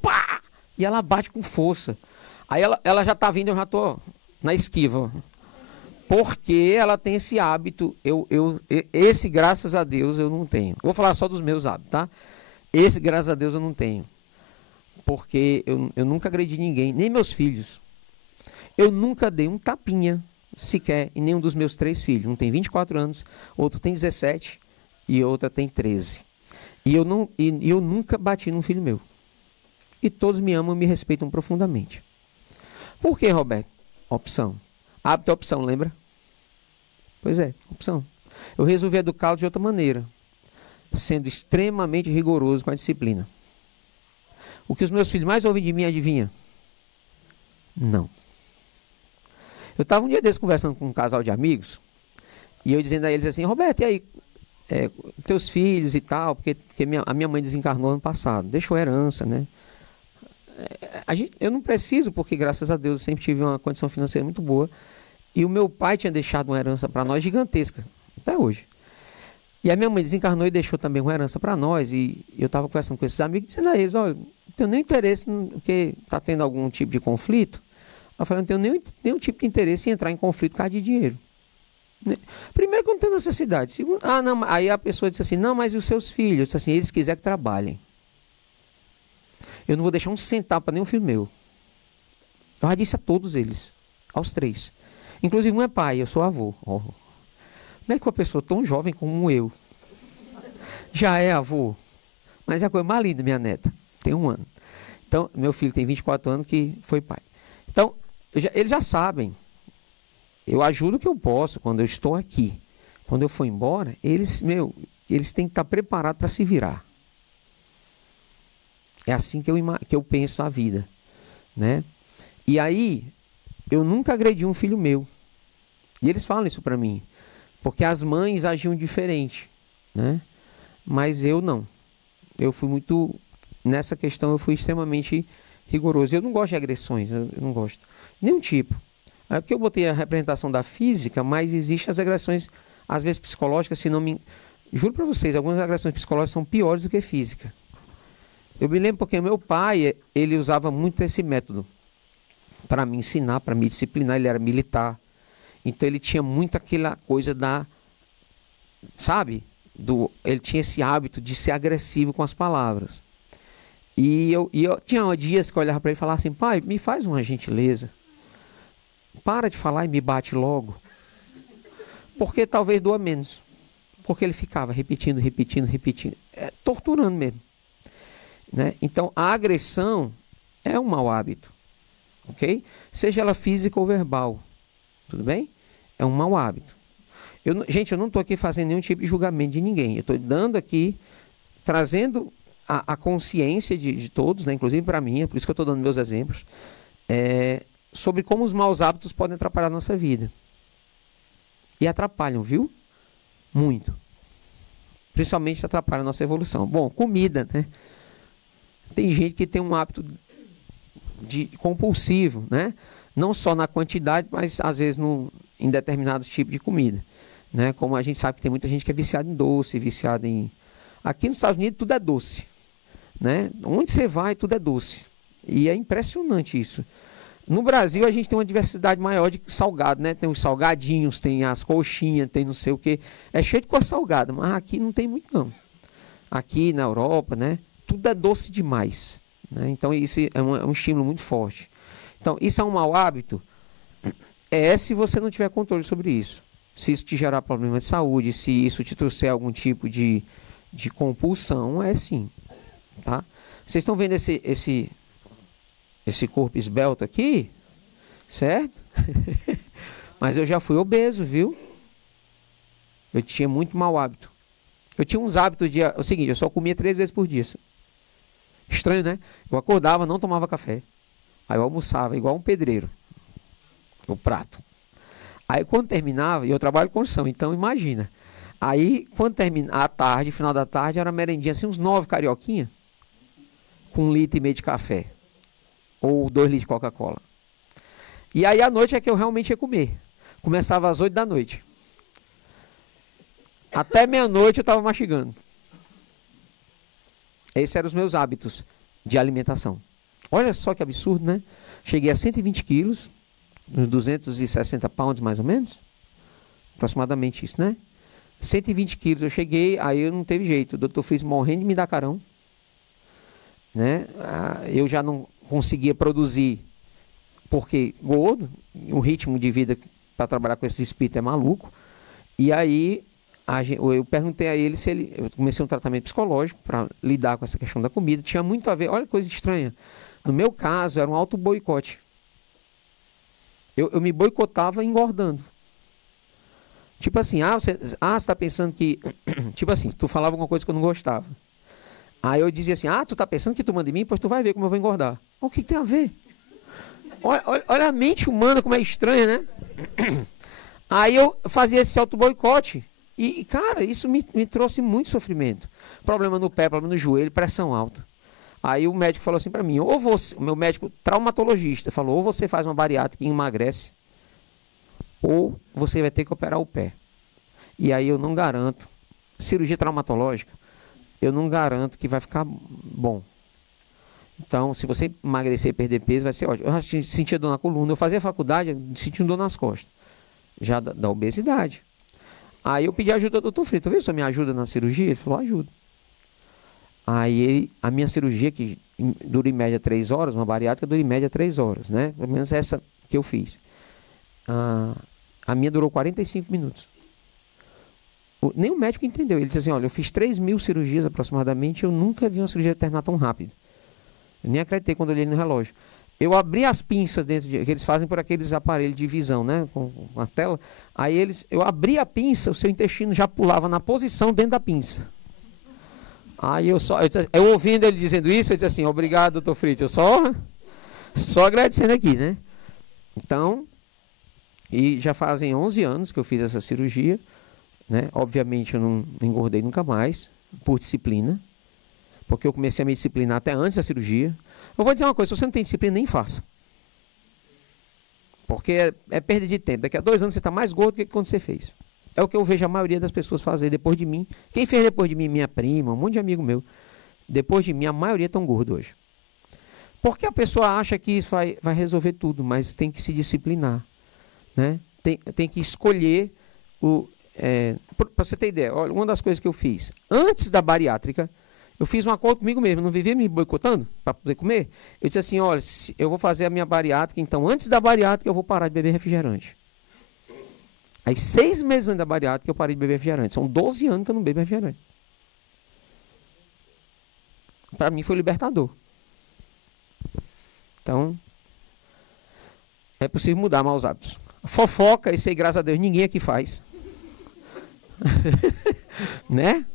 pá! E ela bate com força. Aí ela já está vindo, eu já estou na esquiva. Porque ela tem esse hábito. Esse, graças a Deus, eu não tenho. Vou falar só dos meus hábitos, tá? Esse, graças a Deus, eu não tenho. Porque eu nunca agredi ninguém, nem meus filhos. Eu nunca dei um tapinha, sequer, em nenhum dos meus 3 filhos. Um tem 24 anos, outro tem 17 e outra tem 13. E eu nunca bati num filho meu. E todos me amam e me respeitam profundamente. Por que, Roberto? Opção. Hábito é opção, lembra? Pois é, opção. Eu resolvi educá-lo de outra maneira, sendo extremamente rigoroso com a disciplina. O que os meus filhos mais ouvem de mim, adivinha? Não. Eu estava um dia desses conversando com um casal de amigos, e eu dizendo a eles assim, Roberto, e aí, teus filhos e tal, porque a minha mãe desencarnou ano passado, deixou herança, né? Eu não preciso, porque graças a Deus eu sempre tive uma condição financeira muito boa. E o meu pai tinha deixado uma herança para nós gigantesca, até hoje. E a minha mãe desencarnou e deixou também uma herança para nós. E eu estava conversando com esses amigos, dizendo a eles, olha, não tenho nem interesse, porque está tendo algum tipo de conflito. Eu falei, não tenho nenhum tipo de interesse em entrar em conflito por causa de dinheiro. Primeiro que eu não tenho necessidade. Segundo, não, aí a pessoa disse assim, não, mas e os seus filhos? Eu disse assim, eles quiserem que trabalhem. Eu não vou deixar um centavo para nenhum filho meu. Eu já disse a todos eles, aos 3. Inclusive um é pai, eu sou avô. Oh. Como é que uma pessoa tão jovem como eu já é avô? Mas é a coisa mais linda, minha neta. Tem 1 ano. Então, meu filho tem 24 anos que foi pai. Então, eles já sabem. Eu ajudo o que eu posso quando eu estou aqui. Quando eu for embora, eles têm que estar preparados para se virar. É assim que eu penso a vida, né? E aí, eu nunca agredi um filho meu. E eles falam isso para mim. Porque as mães agiam diferente, né? Mas eu não. Eu fui muito... Nessa questão, eu fui extremamente rigoroso. Eu não gosto de agressões, eu não gosto. Nenhum tipo. É porque eu botei a representação da física, mas existem as agressões, às vezes psicológicas, se não me... Juro para vocês, algumas agressões psicológicas são piores do que física. Eu me lembro porque meu pai, ele usava muito esse método para me ensinar, para me disciplinar. Ele era militar. Então ele tinha muito aquela coisa da... Sabe? Ele tinha esse hábito de ser agressivo com as palavras. E eu tinha dias que eu olhava para ele e falava assim: pai, me faz uma gentileza. Para de falar e me bate logo. Porque talvez doa menos. Porque ele ficava repetindo. Torturando mesmo. Né? Então, a agressão é um mau hábito. Ok? Seja ela física ou verbal. Tudo bem? É um mau hábito. Gente, eu não estou aqui fazendo nenhum tipo de julgamento de ninguém. Eu estou dando aqui, trazendo a consciência de todos, né? Inclusive para mim, é por isso que eu estou dando meus exemplos, sobre como os maus hábitos podem atrapalhar a nossa vida. E atrapalham, viu? Muito. Principalmente atrapalham a nossa evolução. Bom, comida, né? Tem gente que tem um hábito compulsivo, né? Não só na quantidade, mas às vezes em determinados tipos de comida. Né? Como a gente sabe que tem muita gente que é viciada em doce, viciada em... Aqui nos Estados Unidos tudo é doce. Né? Onde você vai, tudo é doce. E é impressionante isso. No Brasil, a gente tem uma diversidade maior de salgado, né? Tem os salgadinhos, tem as coxinhas, tem não sei o quê. É cheio de coisa salgada, mas aqui não tem muito, não. Aqui na Europa, né? Tudo é doce demais. Né? Então, isso é um estímulo muito forte. Então, isso é um mau hábito? Se você não tiver controle sobre isso. Se isso te gerar problema de saúde, se isso te trouxer algum tipo de compulsão, sim. Tá? Vocês estão vendo esse corpo esbelto aqui? Certo? Mas eu já fui obeso, viu? Eu tinha muito mau hábito. Eu tinha uns hábitos de... o seguinte, eu só comia 3 vezes por dia. Estranho, né? Eu acordava, não tomava café. Aí eu almoçava igual um pedreiro. O prato. Aí quando terminava, e eu trabalho com construção, então imagina. Aí quando terminava à tarde, final da tarde, era merendinha assim, uns 9 carioquinha, com 1,5 litro de café. Ou 2 litros de Coca-Cola. E aí à noite é que eu realmente ia comer. Começava às 8 da noite. Até meia-noite eu estava mastigando. Esses eram os meus hábitos de alimentação. Olha só que absurdo, né? Cheguei a 120 quilos, uns 260 pounds mais ou menos. Aproximadamente isso, né? 120 quilos eu cheguei, aí eu não teve jeito. O doutor Fris morrendo de me dar carão. Né? Eu já não conseguia produzir, porque gordo, o ritmo de vida para trabalhar com esse espírito é maluco. E aí eu perguntei a ele se ele... Eu comecei um tratamento psicológico para lidar com essa questão da comida. Tinha muito a ver... Olha que coisa estranha. No meu caso, era um auto-boicote. Eu me boicotava engordando. Tipo assim, você está pensando que... Tipo assim, tu falava alguma coisa que eu não gostava. Aí eu dizia assim, tu está pensando que tu manda em mim? Pois tu vai ver como eu vou engordar. O que tem a ver? Olha a mente humana como é estranha, né? Aí eu fazia esse auto-boicote. E, cara, isso me trouxe muito sofrimento. Problema no pé, problema no joelho, pressão alta. Aí o médico falou assim para mim, o meu médico traumatologista falou, ou você faz uma bariátrica e emagrece, ou você vai ter que operar o pé. E aí eu não garanto, cirurgia traumatológica, eu não garanto que vai ficar bom. Então, se você emagrecer e perder peso, vai ser ótimo. Eu já sentia dor na coluna, eu fazia faculdade, sentia dor nas costas, já da obesidade. Aí eu pedi ajuda do Dr. Frito, viu, só me ajuda na cirurgia? Ele falou, ajuda. Aí a minha cirurgia, que dura em média 3 horas, uma bariátrica dura em média 3 horas, né? Pelo menos essa que eu fiz. A minha durou 45 minutos. Nem o médico entendeu. Ele disse assim, olha, eu fiz 3.000 cirurgias aproximadamente, eu nunca vi uma cirurgia terminar tão rápido. Eu nem acreditei quando eu olhei no relógio. Eu abri as pinças dentro que eles fazem por aqueles aparelhos de visão, né? Com a tela. Aí eu abri a pinça, o seu intestino já pulava na posição dentro da pinça. Aí eu ouvindo ele dizendo isso, eu disse assim, obrigado, doutor Fritz, eu só agradecendo aqui, né? Então, e já fazem 11 anos que eu fiz essa cirurgia, né? Obviamente eu não engordei nunca mais, por disciplina, porque eu comecei a me disciplinar até antes da cirurgia. Eu vou dizer uma coisa, se você não tem disciplina, nem faça. Porque é perda de tempo. Daqui a 2 anos você está mais gordo do que quando você fez. É o que eu vejo a maioria das pessoas fazer depois de mim. Quem fez depois de mim? Minha prima, um monte de amigo meu. Depois de mim, a maioria estão gordo hoje. Porque a pessoa acha que isso vai resolver tudo, mas tem que se disciplinar. Né? Tem que escolher para você ter ideia, olha, uma das coisas que eu fiz antes da bariátrica, eu fiz um acordo comigo mesmo, não vivia me boicotando para poder comer. Eu disse assim, olha, eu vou fazer a minha bariátrica, então antes da bariátrica eu vou parar de beber refrigerante. Aí 6 meses antes da bariátrica eu parei de beber refrigerante. São 12 anos que eu não bebo refrigerante. Para mim foi libertador. Então, é possível mudar maus hábitos. Fofoca, isso aí, graças a Deus, ninguém aqui faz. Né?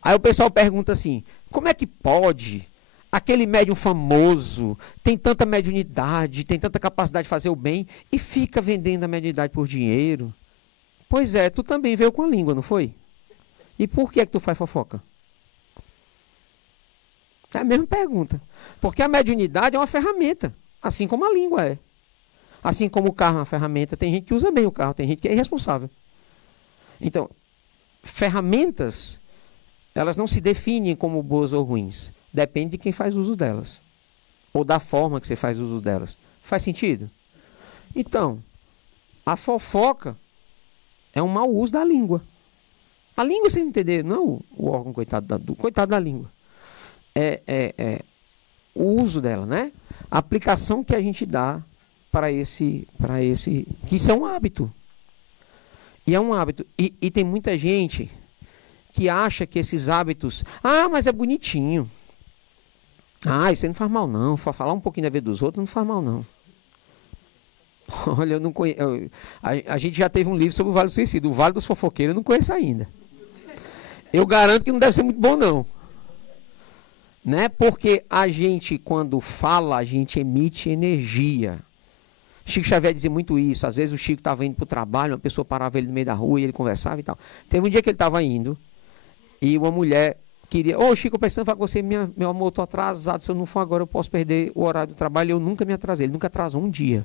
Aí o pessoal pergunta assim, como é que pode aquele médium famoso, tem tanta mediunidade, tem tanta capacidade de fazer o bem e fica vendendo a mediunidade por dinheiro? Pois é, tu também veio com a língua, não foi? E por que é que tu faz fofoca? É a mesma pergunta. Porque a mediunidade é uma ferramenta, assim como a língua é. Assim como o carro é uma ferramenta, tem gente que usa bem o carro, tem gente que é irresponsável. Então, ferramentas, elas não se definem como boas ou ruins. Depende de quem faz uso delas. Ou da forma que você faz uso delas. Faz sentido? Então, a fofoca é um mau uso da língua. A língua, vocês entenderam, não o órgão coitado da língua. O uso dela, né? A aplicação que a gente dá para esse, que isso é um hábito. E é um hábito. E tem muita gente que acha que esses hábitos, mas é bonitinho. Isso aí não faz mal não. Falar um pouquinho da vida dos outros não faz mal não. Olha, eu não conheço. A gente já teve um livro sobre o Vale do Suicídio. O Vale dos Fofoqueiros eu não conheço ainda. Eu garanto que não deve ser muito bom não. Né? Porque a gente, quando fala, a gente emite energia. Chico Xavier dizia muito isso. Às vezes o Chico estava indo para o trabalho, uma pessoa parava ele no meio da rua e ele conversava e tal. Teve um dia que ele estava indo e uma mulher queria... Chico, eu precisando falar com você, meu amor, estou atrasado. Se eu não for agora, eu posso perder o horário do trabalho. Eu nunca me atrasei. Ele nunca atrasou um dia.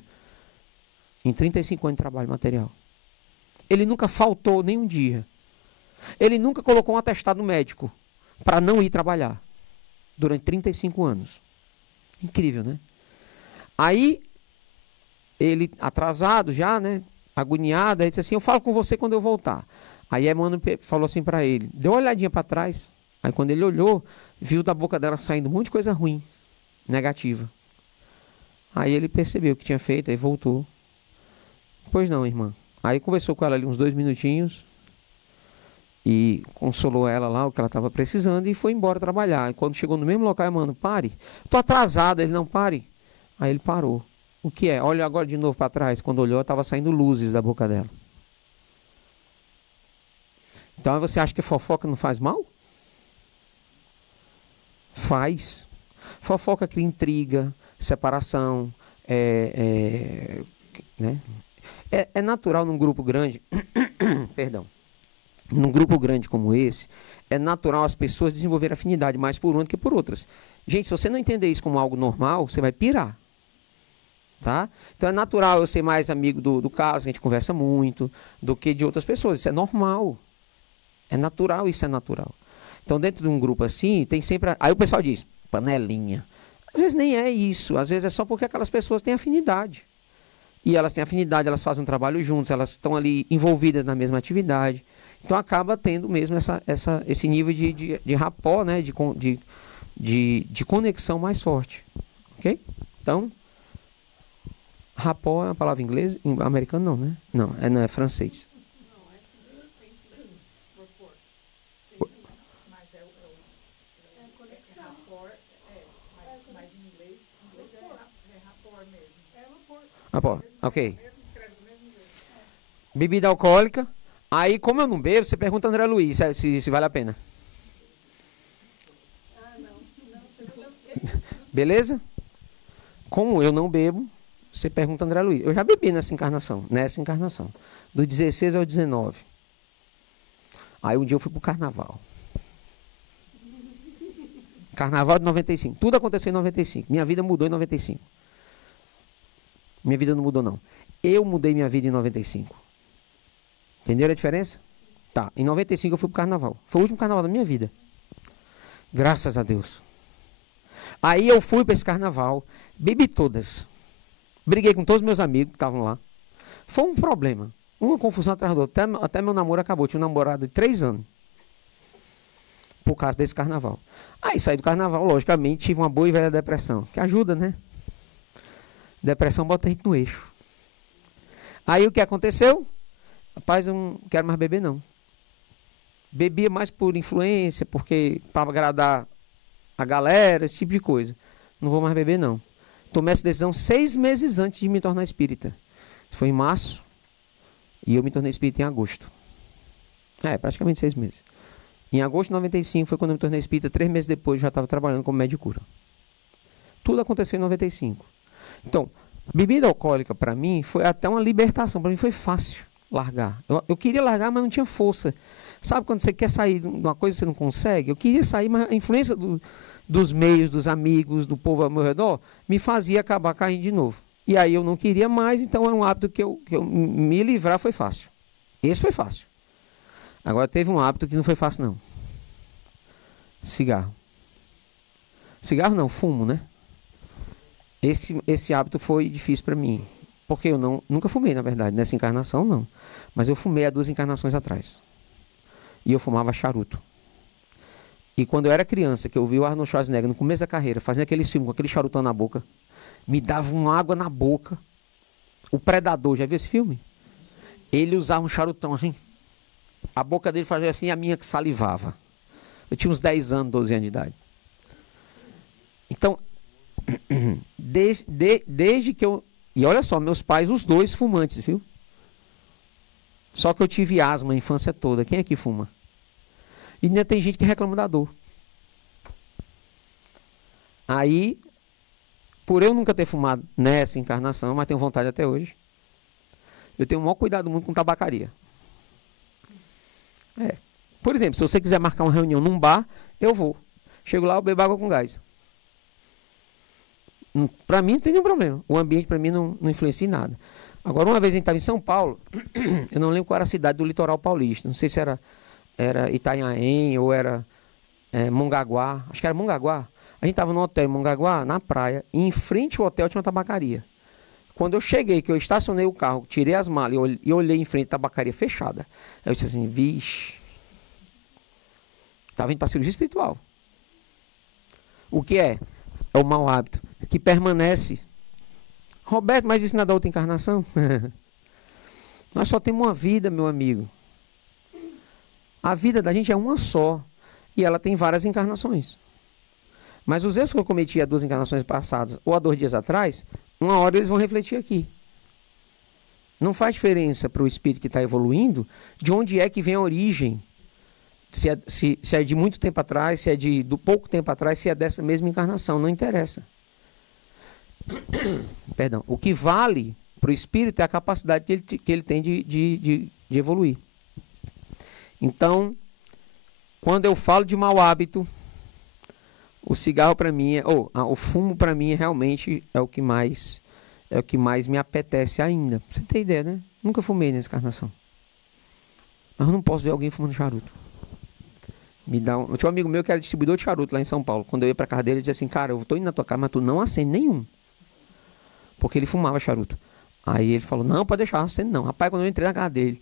Em 35 anos de trabalho material. Ele nunca faltou nem um dia. Ele nunca colocou um atestado médico para não ir trabalhar. Durante 35 anos. Incrível, né? Aí, ele atrasado já, né? Agoniado, ele disse assim, eu falo com você quando eu voltar. Aí Emmanuel falou assim para ele, deu uma olhadinha para trás. Aí quando ele olhou, viu da boca dela saindo um monte de coisa ruim, negativa. Aí ele percebeu o que tinha feito, aí voltou. Pois não, irmã. Aí conversou com ela ali uns 2 minutinhos e consolou ela lá, o que ela estava precisando, e foi embora trabalhar. E quando chegou no mesmo local, Emmanuel, pare. Estou atrasado. Ele, não, pare. Aí ele parou. O que é? Olha agora de novo para trás. Quando olhou, estava saindo luzes da boca dela. Então você acha que fofoca não faz mal? Faz. Fofoca cria intriga, separação. Né? É natural num grupo grande. Perdão. Num grupo grande como esse, é natural as pessoas desenvolverem afinidade mais por uma do que por outras. Gente, se você não entender isso como algo normal, você vai pirar. Tá? Então é natural eu ser mais amigo do Carlos, a gente conversa muito, do que de outras pessoas. Isso é normal. É natural, isso é natural. Então dentro de um grupo assim, tem sempre... Aí o pessoal diz, panelinha. Às vezes nem é isso, às esse é só porque aquelas pessoas têm afinidade. E elas têm afinidade, elas fazem um trabalho juntos, elas estão ali envolvidas na mesma atividade. Então acaba tendo mesmo esse nível de rapport, né? de conexão mais forte. Ok? Então, rapport é uma palavra em inglês, em americano não, né? Não é francês. Rapport, ok. Bebida alcoólica. Aí, como eu não bebo, você pergunta a André Luiz se vale a pena. Beleza? Como eu não bebo, você pergunta André Luiz. Eu já bebi nessa encarnação. Do 16 ao 19. Aí um dia eu fui pro carnaval. Carnaval de 95. Tudo aconteceu em 95. Minha vida mudou em 95. Minha vida não mudou, não. Eu mudei minha vida em 95. Entenderam a diferença? Tá. Em 95 eu fui pro carnaval. Foi o último carnaval da minha vida. Graças a Deus. Aí eu fui para esse carnaval. Bebi todas. Briguei com todos os meus amigos que estavam lá. Foi um problema. Uma confusão atrás do outro. Até meu namoro acabou. Eu tinha um namorado de 3 anos. Por causa desse carnaval. Aí saí do carnaval, logicamente, tive uma boa e velha depressão. Que ajuda, né? Depressão bota a gente no eixo. Aí o que aconteceu? Rapaz, eu não quero mais beber, não. Bebia mais por influência, porque para agradar a galera, esse tipo de coisa. Não vou mais beber, não. Tomei essa decisão 6 meses antes de me tornar espírita. Isso foi em março. E eu me tornei espírita em agosto. Praticamente 6 meses. Em agosto de 95 foi quando eu me tornei espírita. 3 meses depois eu já estava trabalhando como médico de cura. Tudo aconteceu em 95. Então, bebida alcoólica para mim foi até uma libertação. Para mim foi fácil largar. Eu queria largar, mas não tinha força. Sabe quando você quer sair de uma coisa e você não consegue? Eu queria sair, mas a influência dos meios, dos amigos, do povo ao meu redor, me fazia acabar caindo de novo. E aí eu não queria mais, então era um hábito que eu me livrar foi fácil. Esse foi fácil. Agora teve um hábito que não foi fácil, não. Cigarro. Cigarro não, fumo, né? Esse hábito foi difícil para mim. Porque eu nunca fumei, na verdade. Nessa encarnação, não. Mas eu fumei há 2 encarnações atrás. E eu fumava charuto. E quando eu era criança, que eu vi o Arnold Schwarzenegger no começo da carreira, fazendo aqueles filmes com aquele charutão na boca, me dava uma água na boca. O Predador, já viu esse filme? Ele usava um charutão assim. A boca dele fazia assim, a minha que salivava. Eu tinha uns 10 anos, 12 anos de idade. Então, desde que eu... E olha só, meus pais, os 2 fumantes, viu? Só que eu tive asma a infância toda. Quem aqui fuma? E ainda tem gente que reclama da dor. Aí, por eu nunca ter fumado nessa encarnação, mas tenho vontade até hoje, eu tenho o maior cuidado do mundo com tabacaria. Por exemplo, se você quiser marcar uma reunião num bar, eu vou. Chego lá, eu bebo água com gás. Para mim não tem nenhum problema. O ambiente para mim não influencia em nada. Agora, uma vez a gente estava em São Paulo, eu não lembro qual era a cidade do litoral paulista. Não sei se era Itanhaém ou era Mongaguá. Acho que era Mongaguá. A gente estava no hotel em Mongaguá, na praia, e em frente ao hotel tinha uma tabacaria. Quando eu cheguei, que eu estacionei o carro, tirei as malas e olhei em frente à tabacaria fechada. Aí eu disse assim, vixe, estava indo para a cirurgia espiritual. O que é? É o mau hábito que permanece. Roberto, mas isso não é da outra encarnação? Nós só temos uma vida, meu amigo. A vida da gente é uma só. E ela tem várias encarnações. Mas os erros que eu cometi há 2 encarnações passadas, ou há 2 dias atrás, uma hora eles vão refletir aqui. Não faz diferença para o espírito que está evoluindo de onde é que vem a origem. Se é de muito tempo atrás, se é do pouco tempo atrás, se é dessa mesma encarnação. Não interessa. Perdão. O que vale para o espírito é a capacidade que ele tem de evoluir. Então, quando eu falo de mau hábito, o cigarro para mim, o fumo para mim realmente é o que mais me apetece ainda. Pra você ter ideia, né? Nunca fumei nessa encarnação. Mas eu não posso ver alguém fumando charuto. Eu tinha um amigo meu que era distribuidor de charuto lá em São Paulo. Quando eu ia pra casa dele, ele dizia assim, cara, eu tô indo na tua casa, mas tu não acende nenhum. Porque ele fumava charuto. Aí ele falou, não, pode deixar, não acende não. Rapaz, quando eu entrei na casa dele,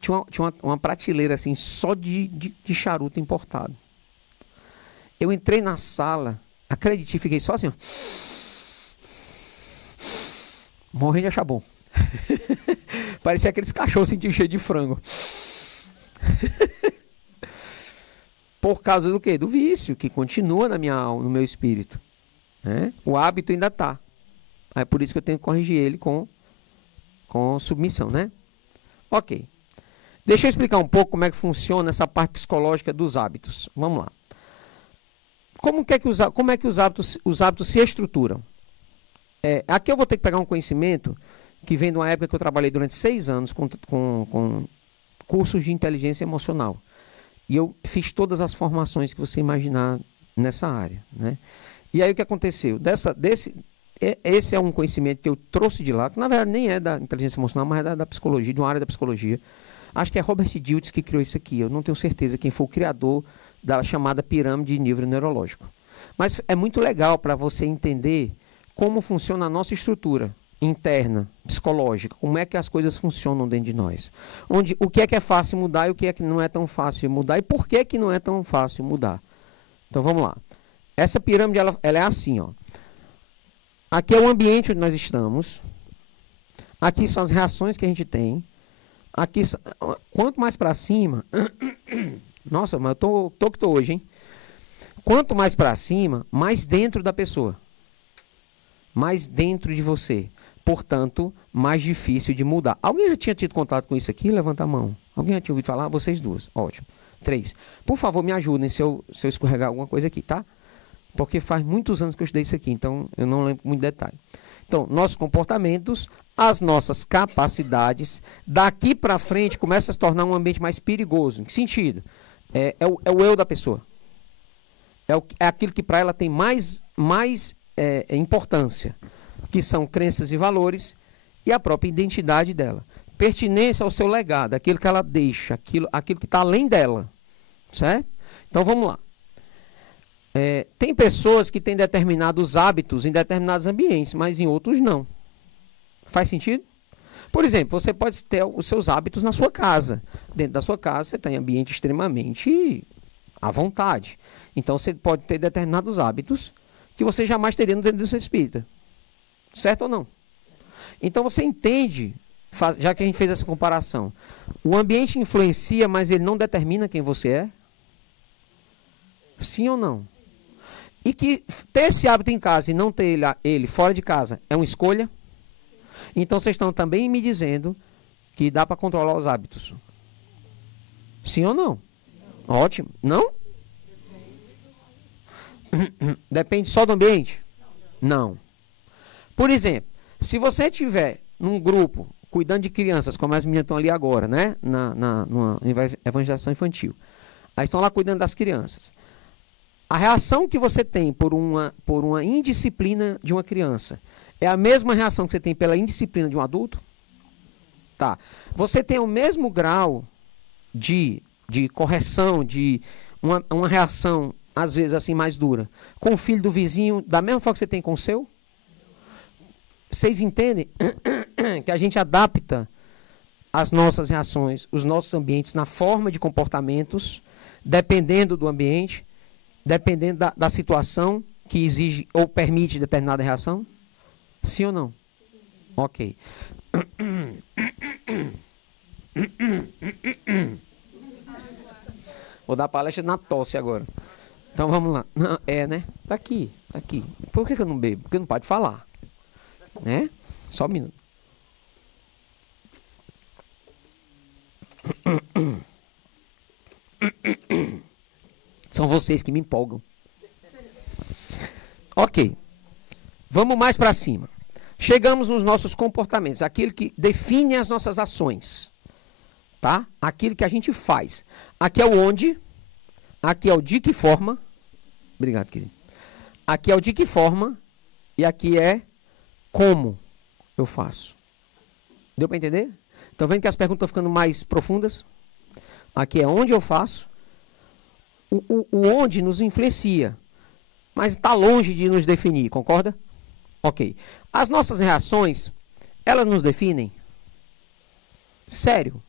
tinha uma prateleira assim, só de charuto importado. Eu entrei na sala, acredite, fiquei só assim, ó, morrendo de achar bom. Parecia aqueles cachorros sentindo cheio de frango. Por causa do quê? Do vício, que continua na minha alma, no meu espírito. Né? O hábito ainda está. É por isso que eu tenho que corrigir ele com submissão, né? Ok. Deixa eu explicar um pouco como é que funciona essa parte psicológica dos hábitos. Vamos lá. como é que os hábitos se estruturam? Aqui eu vou ter que pegar um conhecimento que vem de uma época que eu trabalhei durante 6 anos com cursos de inteligência emocional. E eu fiz todas as formações que você imaginar nessa área, né? E aí o que aconteceu? Esse é um conhecimento que eu trouxe de lá, que na verdade nem é da inteligência emocional, mas é da psicologia, de uma área da psicologia. Acho que é Robert Dilts que criou isso aqui. Eu não tenho certeza quem foi o criador da chamada pirâmide de nível neurológico. Mas é muito legal para você entender como funciona a nossa estrutura interna, psicológica, como é que as coisas funcionam dentro de nós. O que é fácil mudar e o que é que não é tão fácil mudar e por que que não é tão fácil mudar. Então vamos lá. Essa pirâmide ela é assim, ó. Aqui é o ambiente onde nós estamos. Aqui são as reações que a gente tem. Aqui, quanto mais para cima... Nossa, mas eu tô hoje, hein? Quanto mais para cima, mais dentro da pessoa. Mais dentro de você. Portanto, mais difícil de mudar. Alguém já tinha tido contato com isso aqui? Levanta a mão. Alguém já tinha ouvido falar? Vocês duas. Ótimo. 3. Por favor, me ajudem se eu escorregar alguma coisa aqui, tá? Porque faz muitos anos que eu estudei isso aqui, então eu não lembro muito detalhe. Então, nossos comportamentos, as nossas capacidades, daqui para frente começa a se tornar um ambiente mais perigoso. Em que sentido? É o eu da pessoa. É aquilo que para ela tem mais importância, que são crenças e valores e a própria identidade dela. Pertinência ao seu legado, aquilo que ela deixa, aquilo que está além dela. Certo? Então vamos lá. Tem pessoas que têm determinados hábitos em determinados ambientes, mas em outros não. Faz sentido? Por exemplo, você pode ter os seus hábitos na sua casa. Dentro da sua casa você tem ambiente extremamente à vontade. Então você pode ter determinados hábitos que você jamais teria dentro do seu espírita. Certo ou não? Então você entende, já que a gente fez essa comparação, o ambiente influencia, mas ele não determina quem você é? Sim ou não? E que ter esse hábito em casa e não ter ele fora de casa é uma escolha? Então vocês estão também me dizendo que dá para controlar os hábitos. Sim ou não? Ótimo. Não? Depende só do ambiente? Não. Por exemplo, se você estiver num grupo cuidando de crianças, como as meninas estão ali agora, né? Numa evangelização infantil. Aí estão lá cuidando das crianças. A reação que você tem por uma indisciplina de uma criança é a mesma reação que você tem pela indisciplina de um adulto? Tá. Você tem o mesmo grau de correção, de uma reação, às vezes assim, mais dura, com o filho do vizinho, da mesma forma que você tem com o seu? Vocês entendem que a gente adapta as nossas reações, os nossos ambientes na forma de comportamentos, dependendo do ambiente, dependendo da situação que exige ou permite determinada reação? Sim ou não? Ok. Vou dar palestra na tosse agora. Então vamos lá. Não, né? Tá aqui. Por que eu não bebo? Porque não pode falar. Né? Só um minuto. São vocês que me empolgam. Ok. Vamos mais para cima. Chegamos nos nossos comportamentos, aquilo que define as nossas ações. Tá? Aquilo que a gente faz. Aqui é o onde, aqui é o de que forma. Obrigado, querido. Aqui é o de que forma e aqui é como eu faço. Deu para entender? Estão vendo que as perguntas estão ficando mais profundas? Aqui é onde eu faço. O onde nos influencia, mas está longe de nos definir, concorda? Ok. As nossas reações, elas nos definem? Sério?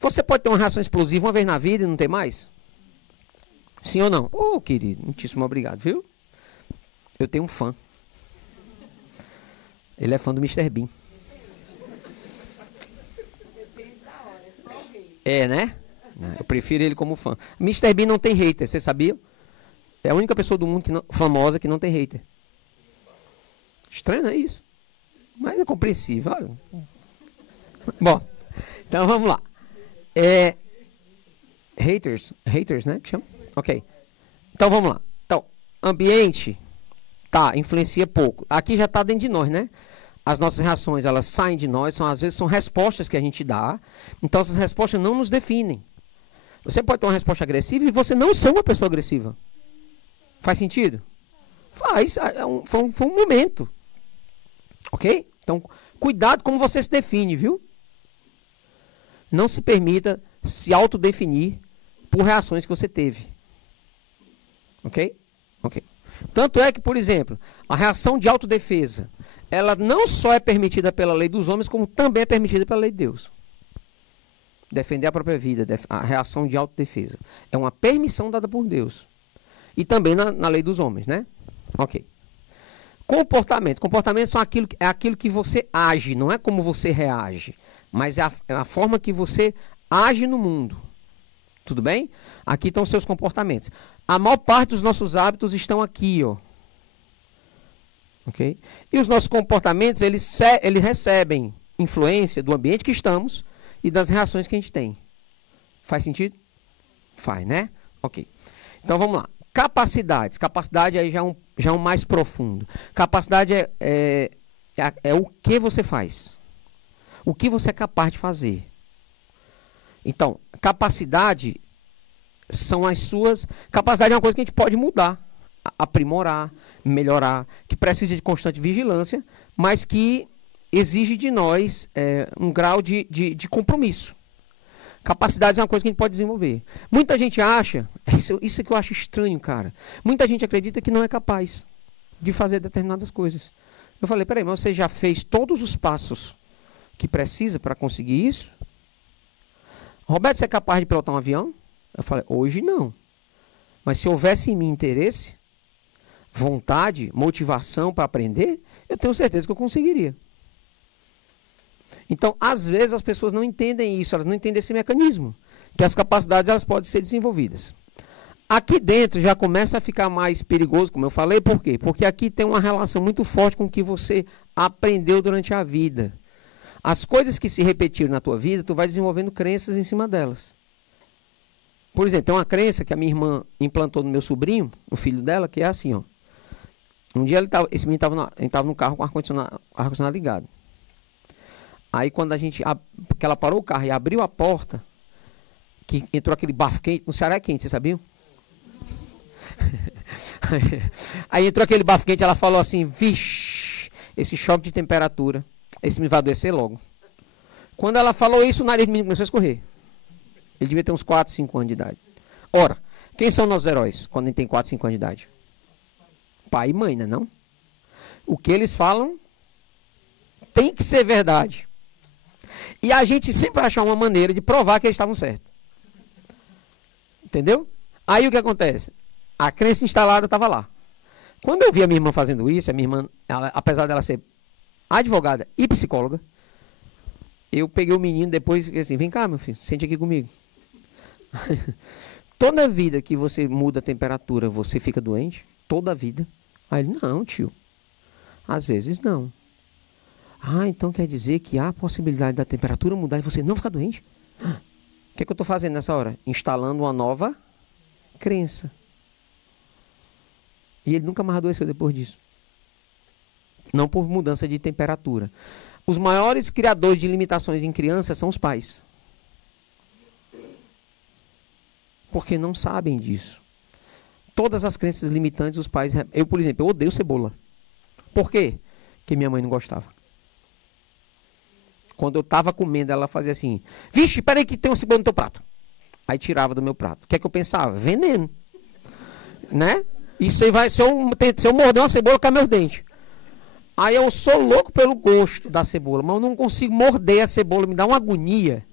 Você pode ter uma reação explosiva uma vez na vida e não ter mais? Sim ou não? Oh, querido, muitíssimo obrigado, viu? Eu tenho um fã. Ele é fã do Mr. Bean. Né? Eu prefiro ele como fã. Mr. Bean não tem hater, você sabia? É a única pessoa do mundo famosa que não tem hater. Estranho, não é isso? Mas é compreensível. Olha. Bom, então vamos lá. Haters, né? Que chama? Ok. Então vamos lá. Então, ambiente, tá, influencia pouco. Aqui já está dentro de nós, né? As nossas reações, elas saem de nós, às vezes são respostas que a gente dá. Então, essas respostas não nos definem. Você pode ter uma resposta agressiva e você não ser uma pessoa agressiva. Faz sentido? Faz. Foi um momento. Ok? Então, cuidado como você se define, viu? Não se permita se autodefinir por reações que você teve. Ok? Ok. Tanto é que, por exemplo, a reação de autodefesa, ela não só é permitida pela lei dos homens, como também é permitida pela lei de Deus. Defender a própria vida, a reação de autodefesa. É uma permissão dada por Deus. E também na lei dos homens, né? Ok. Comportamento. Comportamento é aquilo que você age, não é como você reage. Mas é a forma que você age no mundo. Tudo bem? Aqui estão os seus comportamentos. A maior parte dos nossos hábitos estão aqui, ó. Ok? E os nossos comportamentos, eles recebem influência do ambiente que estamos e das reações que a gente tem. Faz sentido? Faz, né? Ok. Então, vamos lá. Capacidades. Capacidade aí já é um mais profundo. Capacidade é o que você faz. O que você é capaz de fazer. Então, capacidade são as suas... Capacidade é uma coisa que a gente pode mudar, aprimorar, melhorar, que precisa de constante vigilância, mas que exige de nós um grau de compromisso. Capacidades é uma coisa que a gente pode desenvolver. Muita gente acha... Isso é que eu acho estranho, cara. Muita gente acredita que não é capaz de fazer determinadas coisas. Eu falei, peraí, mas você já fez todos os passos que precisa para conseguir isso? Roberto, você é capaz de pilotar um avião? Eu falei, hoje não. Mas se houvesse em mim interesse, vontade, motivação para aprender, eu tenho certeza que eu conseguiria. Então, às vezes, as pessoas não entendem isso, elas não entendem esse mecanismo, que as capacidades elas podem ser desenvolvidas. Aqui dentro já começa a ficar mais perigoso, como eu falei, por quê? Porque aqui tem uma relação muito forte com o que você aprendeu durante a vida. As coisas que se repetiram na tua vida, tu vai desenvolvendo crenças em cima delas. Por exemplo, tem uma crença que a minha irmã implantou no meu sobrinho, no filho dela, que é assim, ó. Um dia esse menino estava no carro com o ar-condicionado ligado. Aí quando porque ela parou o carro e abriu a porta, que entrou aquele bafo quente, no Ceará é quente, vocês sabiam? Aí entrou aquele bafo quente, ela falou assim, vixe, esse choque de temperatura, esse me vai adoecer logo. Quando ela falou isso, o nariz do menino começou a escorrer. Ele devia ter uns 4, 5 anos de idade. Ora, quem são nossos heróis quando a gente tem 4, 5 anos de idade? Pai e mãe, né, não? O que eles falam tem que ser verdade. E a gente sempre vai achar uma maneira de provar que eles estavam certos. Entendeu? Aí o que acontece? A crença instalada estava lá. Quando eu vi a minha irmã fazendo isso, a minha irmã, apesar dela ser advogada e psicóloga, eu peguei o menino depois e falei assim, vem cá, meu filho, sente aqui comigo. Toda vida que você muda a temperatura, você fica doente? Toda vida? Aí ele, não, tio. Às vezes não. Ah, então quer dizer que há a possibilidade da temperatura mudar e você não ficar doente? O que é que eu estou fazendo nessa hora? Instalando uma nova crença. E ele nunca mais adoeceu depois disso. Não por mudança de temperatura. Os maiores criadores de limitações em crianças são os pais. Porque não sabem disso. Todas as crenças limitantes, os pais... Eu, por exemplo, eu odeio cebola. Por quê? Porque minha mãe não gostava. Quando eu estava comendo, ela fazia assim, vixe, peraí que tem uma cebola no teu prato. Aí tirava do meu prato. O que é que eu pensava? Veneno. Né? Isso aí vai, se eu morder uma cebola, cai meus dentes. Aí eu sou louco pelo gosto da cebola, mas eu não consigo morder a cebola, me dá uma agonia.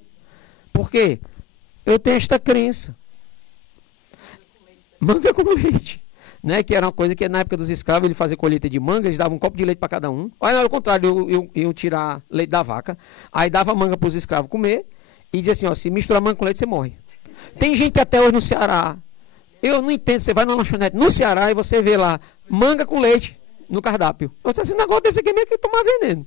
Por quê? Eu tenho esta crença. Manga com leite. Né? Que era uma coisa que na época dos escravos, ele fazia colheita de manga, eles davam um copo de leite para cada um. Aí, ao contrário, eu tirar leite da vaca, aí dava manga para os escravos comer, e dizia assim, ó, se misturar manga com leite, você morre. Tem gente até hoje no Ceará, eu não entendo, você vai na lanchonete no Ceará e você vê lá, manga com leite no cardápio. Eu disse assim, um negócio desse aqui é meio que tomar veneno.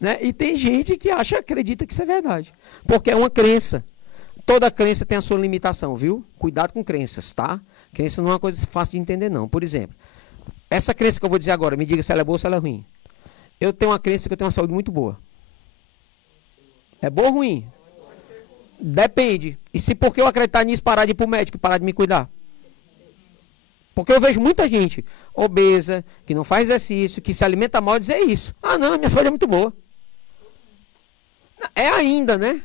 Né? E tem gente que acredita que isso é verdade, porque é uma crença. Toda crença tem a sua limitação, viu? Cuidado com crenças, tá? Crença não é uma coisa fácil de entender, não. Por exemplo, essa crença que eu vou dizer agora, me diga se ela é boa ou se ela é ruim. Eu tenho uma crença que eu tenho uma saúde muito boa. É boa ou ruim? Depende. E se porque eu acreditar nisso, parar de ir pro médico e parar de me cuidar? Porque eu vejo muita gente obesa, que não faz exercício, que se alimenta mal e dizer isso. Ah, não, minha saúde é muito boa. É ainda, né?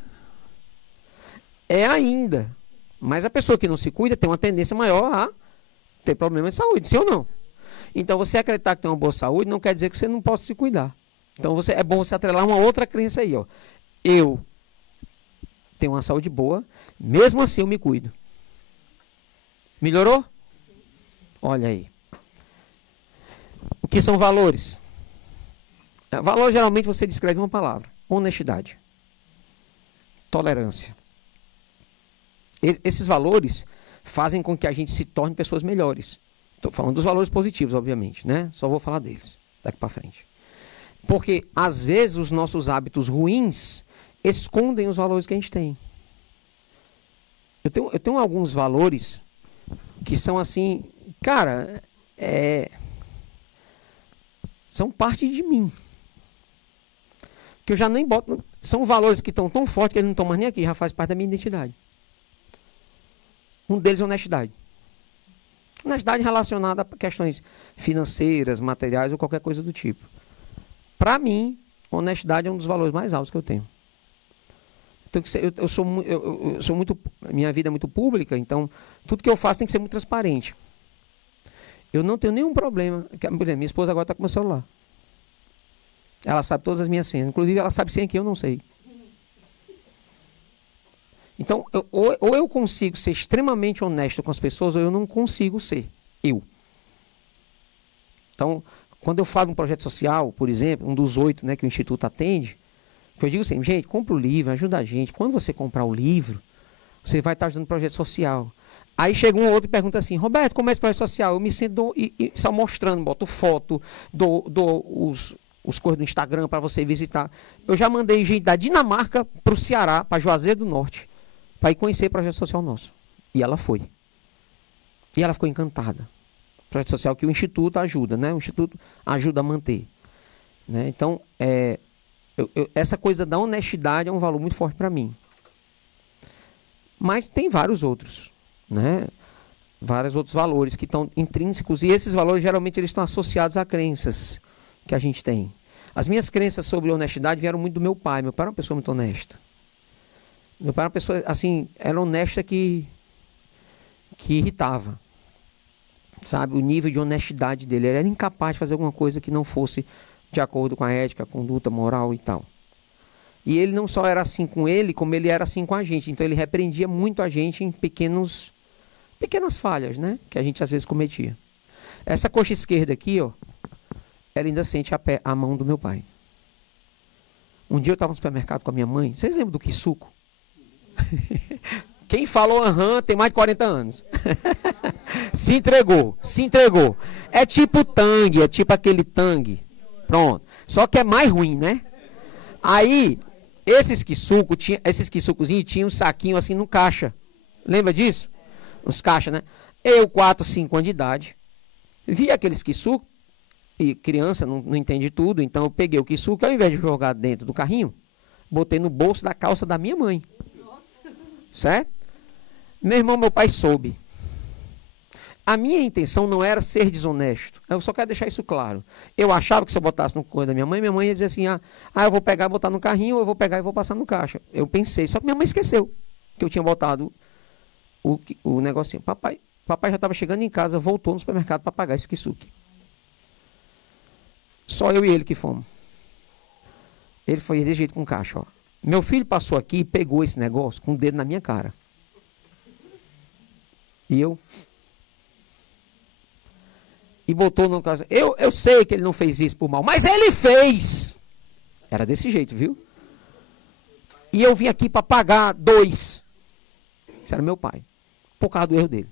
É ainda. Mas a pessoa que não se cuida tem uma tendência maior a ter problema de saúde, sim ou não? Então, você acreditar que tem uma boa saúde não quer dizer que você não possa se cuidar. Então, é bom você atrelar uma outra crença aí, ó. Eu tenho uma saúde boa, mesmo assim eu me cuido. Melhorou? Olha aí. O que são valores? Valor, geralmente, você descreve uma palavra. Honestidade. Tolerância. Esses valores fazem com que a gente se torne pessoas melhores. Estou falando dos valores positivos, obviamente, né? Só vou falar deles daqui para frente. Porque, às vezes, os nossos hábitos ruins escondem os valores que a gente tem. Eu tenho alguns valores que são assim, cara, são parte de mim. Que eu já nem boto. São valores que estão tão fortes que eles não estão mais nem aqui, já faz parte da minha identidade. Um deles é honestidade. Honestidade relacionada a questões financeiras, materiais ou qualquer coisa do tipo. Para mim, honestidade é um dos valores mais altos que eu tenho. Eu sou muito. Minha vida é muito pública, então tudo que eu faço tem que ser muito transparente. Eu não tenho nenhum problema. Por exemplo, minha esposa agora está com o meu celular. Ela sabe todas as minhas senhas. Inclusive, ela sabe senha que eu não sei. Então, ou eu consigo ser extremamente honesto com as pessoas, ou eu não consigo ser. Eu. Então, quando eu falo de um projeto social, por exemplo, um dos 8, né, que o Instituto atende, eu digo assim, gente, compra o livro, ajuda a gente. Quando você comprar o livro, você vai estar ajudando o projeto social. Aí chega um ou outro e pergunta assim, Roberto, como é esse projeto social? Eu me sinto só mostrando, boto foto, dou os coisas do Instagram para você visitar. Eu já mandei gente da Dinamarca para o Ceará, para Juazeiro do Norte, para ir conhecer o projeto social nosso. E ela foi. E ela ficou encantada. Projeto social que o Instituto ajuda, né? O Instituto ajuda a manter. Né? Então, essa coisa da honestidade é um valor muito forte para mim. Mas tem vários outros, né? Vários outros valores que estão intrínsecos. E esses valores, geralmente, eles estão associados a crenças que a gente tem. As minhas crenças sobre honestidade vieram muito do meu pai. Meu pai era uma pessoa muito honesta. Meu pai era uma pessoa, assim, era honesta que irritava. Sabe? O nível de honestidade dele. Ele era incapaz de fazer alguma coisa que não fosse de acordo com a ética, a conduta, moral e tal. E ele não só era assim com ele, como ele era assim com a gente. Então ele repreendia muito a gente em pequenas falhas, né? Que a gente às vezes cometia. Essa coxa esquerda aqui, ó, ela ainda sente a mão do meu pai. Um dia eu estava no supermercado com a minha mãe. Vocês lembram do Kisuko? Quem falou aham tem mais de 40 anos. Se entregou. É tipo Tang, é tipo aquele Tang. Pronto. Só que é mais ruim, né? Aí, esses Kisukozinhos tinham um saquinho assim no caixa. Lembra disso? Os caixas, né? Eu, 4, 5 anos de idade, vi aqueles Kisuko, e criança não entende tudo, então eu peguei o Kisuko, ao invés de jogar dentro do carrinho, botei no bolso da calça da minha mãe. Certo? Meu irmão, meu pai soube. A minha intenção não era ser desonesto. Eu só quero deixar isso claro. Eu achava que se eu botasse no coisa da minha mãe ia dizer assim, eu vou pegar e botar no carrinho, ou eu vou pegar e vou passar no caixa. Eu pensei, só que minha mãe esqueceu que eu tinha botado o negocinho. Papai já estava chegando em casa, voltou no supermercado para pagar esse kisuke. Só eu e ele que fomos. Ele foi de jeito com o caixa, ó. Meu filho passou aqui e pegou esse negócio com o dedo na minha cara. E botou no caso. Eu sei que ele não fez isso por mal, mas ele fez. Era desse jeito, viu? E eu vim aqui para pagar 2. Esse era meu pai. Por causa do erro dele.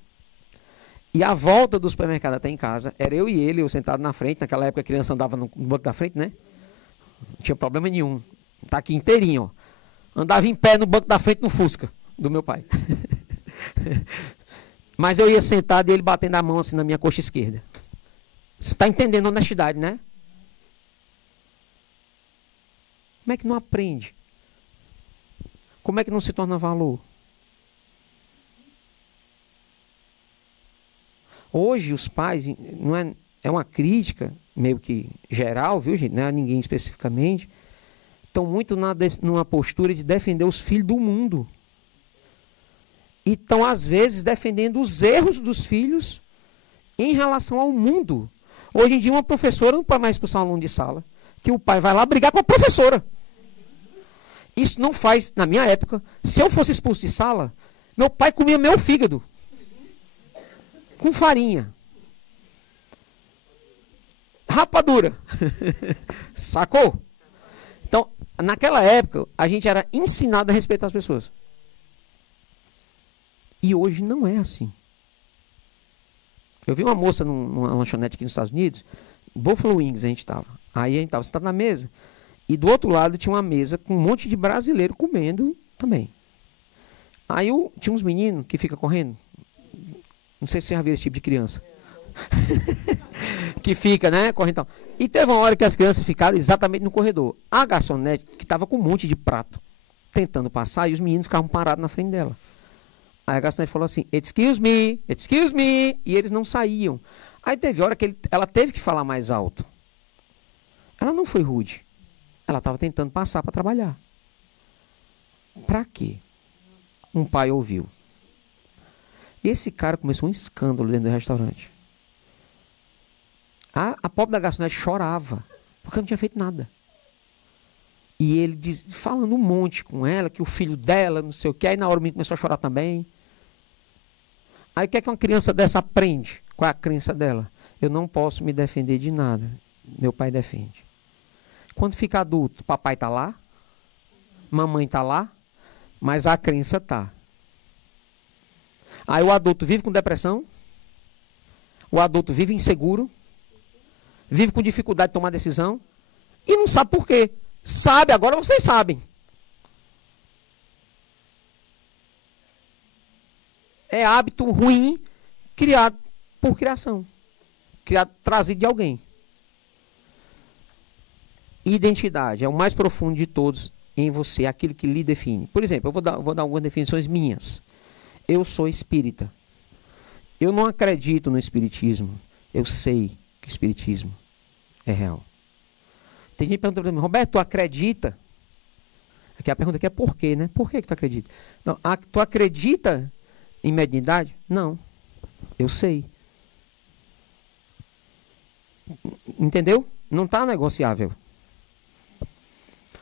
E a volta do supermercado até em casa, era eu e ele, eu sentado na frente. Naquela época a criança andava no banco da frente, né? Não tinha problema nenhum. Tá aqui inteirinho, ó. Andava em pé no banco da frente no Fusca. do meu pai. Mas eu ia sentado e ele batendo a mão assim na minha coxa esquerda. Você está entendendo a honestidade, né? Como é que não aprende? Como é que não se torna valor? Hoje os pais, não é uma crítica meio que geral, viu, gente? Não é a ninguém especificamente. Estão muito numa postura de defender os filhos do mundo. E estão, às vezes, defendendo os erros dos filhos em relação ao mundo. Hoje em dia, uma professora não pode mais expulsar um aluno de sala, que o pai vai lá brigar com a professora. Isso não faz, na minha época, se eu fosse expulso de sala, meu pai comia meu fígado. Com farinha. Rapadura. Sacou? Então, naquela época, a gente era ensinado a respeitar as pessoas. E hoje não é assim. Eu vi uma moça numa lanchonete aqui nos Estados Unidos, Buffalo Wings a gente estava. Aí a gente estava sentado na mesa, e do outro lado tinha uma mesa com um monte de brasileiro comendo também. Aí tinha uns meninos que ficam correndo. Não sei se você já viu esse tipo de criança. Que fica, né, correndo. E teve uma hora que as crianças ficaram exatamente no corredor. A garçonete, que estava com um monte de prato, tentando passar, e os meninos ficavam parados na frente dela. Aí a garçonete falou assim, excuse me, e eles não saíam. Aí teve hora que ela teve que falar mais alto. Ela não foi rude. Ela estava tentando passar para trabalhar. Para quê? Um pai ouviu. Esse cara começou um escândalo dentro do restaurante. A pobre da garçonete chorava, porque não tinha feito nada. E ele falando um monte com ela, que o filho dela, não sei o que, aí na hora o menino começou a chorar também. Aí o que é que uma criança dessa aprende? Qual é a crença dela? Eu não posso me defender de nada. Meu pai defende. Quando fica adulto, papai está lá, mamãe está lá, mas a crença está. Aí o adulto vive com depressão, o adulto vive inseguro, vive com dificuldade de tomar decisão e não sabe por quê. Sabe, agora vocês sabem. É hábito ruim criado por criação. Trazido de alguém. Identidade é o mais profundo de todos em você, aquilo que lhe define. Por exemplo, eu vou dar algumas definições minhas. Eu sou espírita. Eu não acredito no espiritismo. Eu sei que o espiritismo é real. Tem gente perguntando para mim, Roberto, tu acredita? Aqui a pergunta aqui é por quê, né? Por que tu acredita? Não, tu acredita em mediunidade? Não. Eu sei. Entendeu? Não está negociável.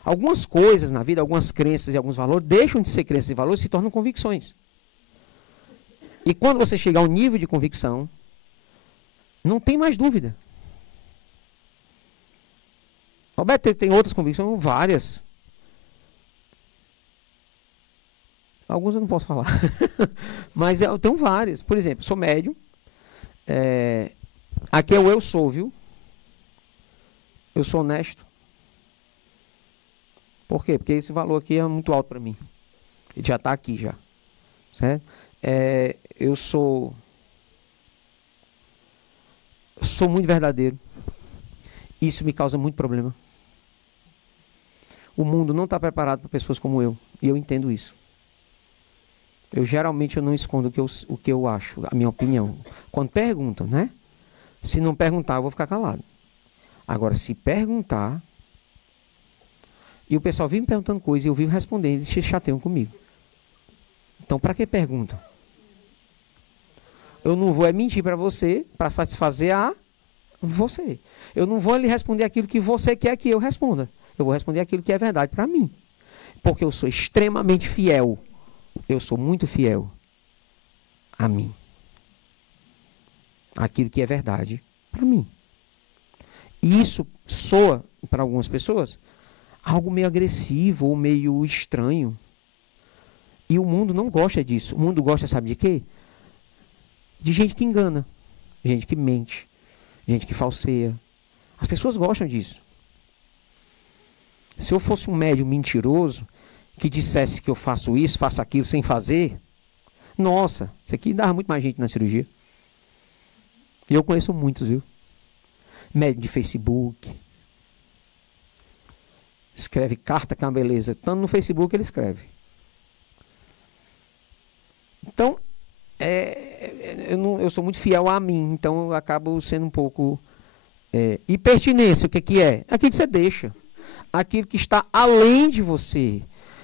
Algumas coisas na vida, algumas crenças e alguns valores deixam de ser crenças e valores e se tornam convicções. E quando você chegar ao nível de convicção, não tem mais dúvida. Roberto, tem outras convicções? Várias. Alguns eu não posso falar. Mas eu tenho várias. Por exemplo, sou médium. Aqui é o eu sou, viu? Eu sou honesto. Por quê? Porque esse valor aqui é muito alto para mim. Ele já está aqui já. Certo? Eu sou muito verdadeiro. Isso me causa muito problema. O mundo não está preparado para pessoas como eu. E eu entendo isso. Geralmente eu não escondo o que eu acho, a minha opinião. Quando perguntam, né? Se não perguntar, eu vou ficar calado. Agora, se perguntar, e o pessoal vive me perguntando coisas e eu vivo respondendo, eles se chateiam comigo. Então, para que perguntam? Eu não vou mentir para você, para satisfazer a você. Eu não vou lhe responder aquilo que você quer que eu responda. Eu vou responder aquilo que é verdade para mim. Porque eu sou extremamente fiel. Eu sou muito fiel a mim. Aquilo que é verdade para mim. E isso soa, para algumas pessoas, algo meio agressivo ou meio estranho. E o mundo não gosta disso. O mundo gosta, sabe de quê? De gente que engana, gente que mente, gente que falseia. As pessoas gostam disso. Se eu fosse um médium mentiroso, que dissesse que eu faço isso, faço aquilo sem fazer, nossa, isso aqui dava muito mais gente na cirurgia. E eu conheço muitos, viu? Médico de Facebook. Escreve carta que é uma beleza. Tanto no Facebook ele escreve. Então, eu sou muito fiel a mim, então eu acabo sendo um pouco... E pertinência, o que é? Aquilo que você deixa. Aquilo que está além de você.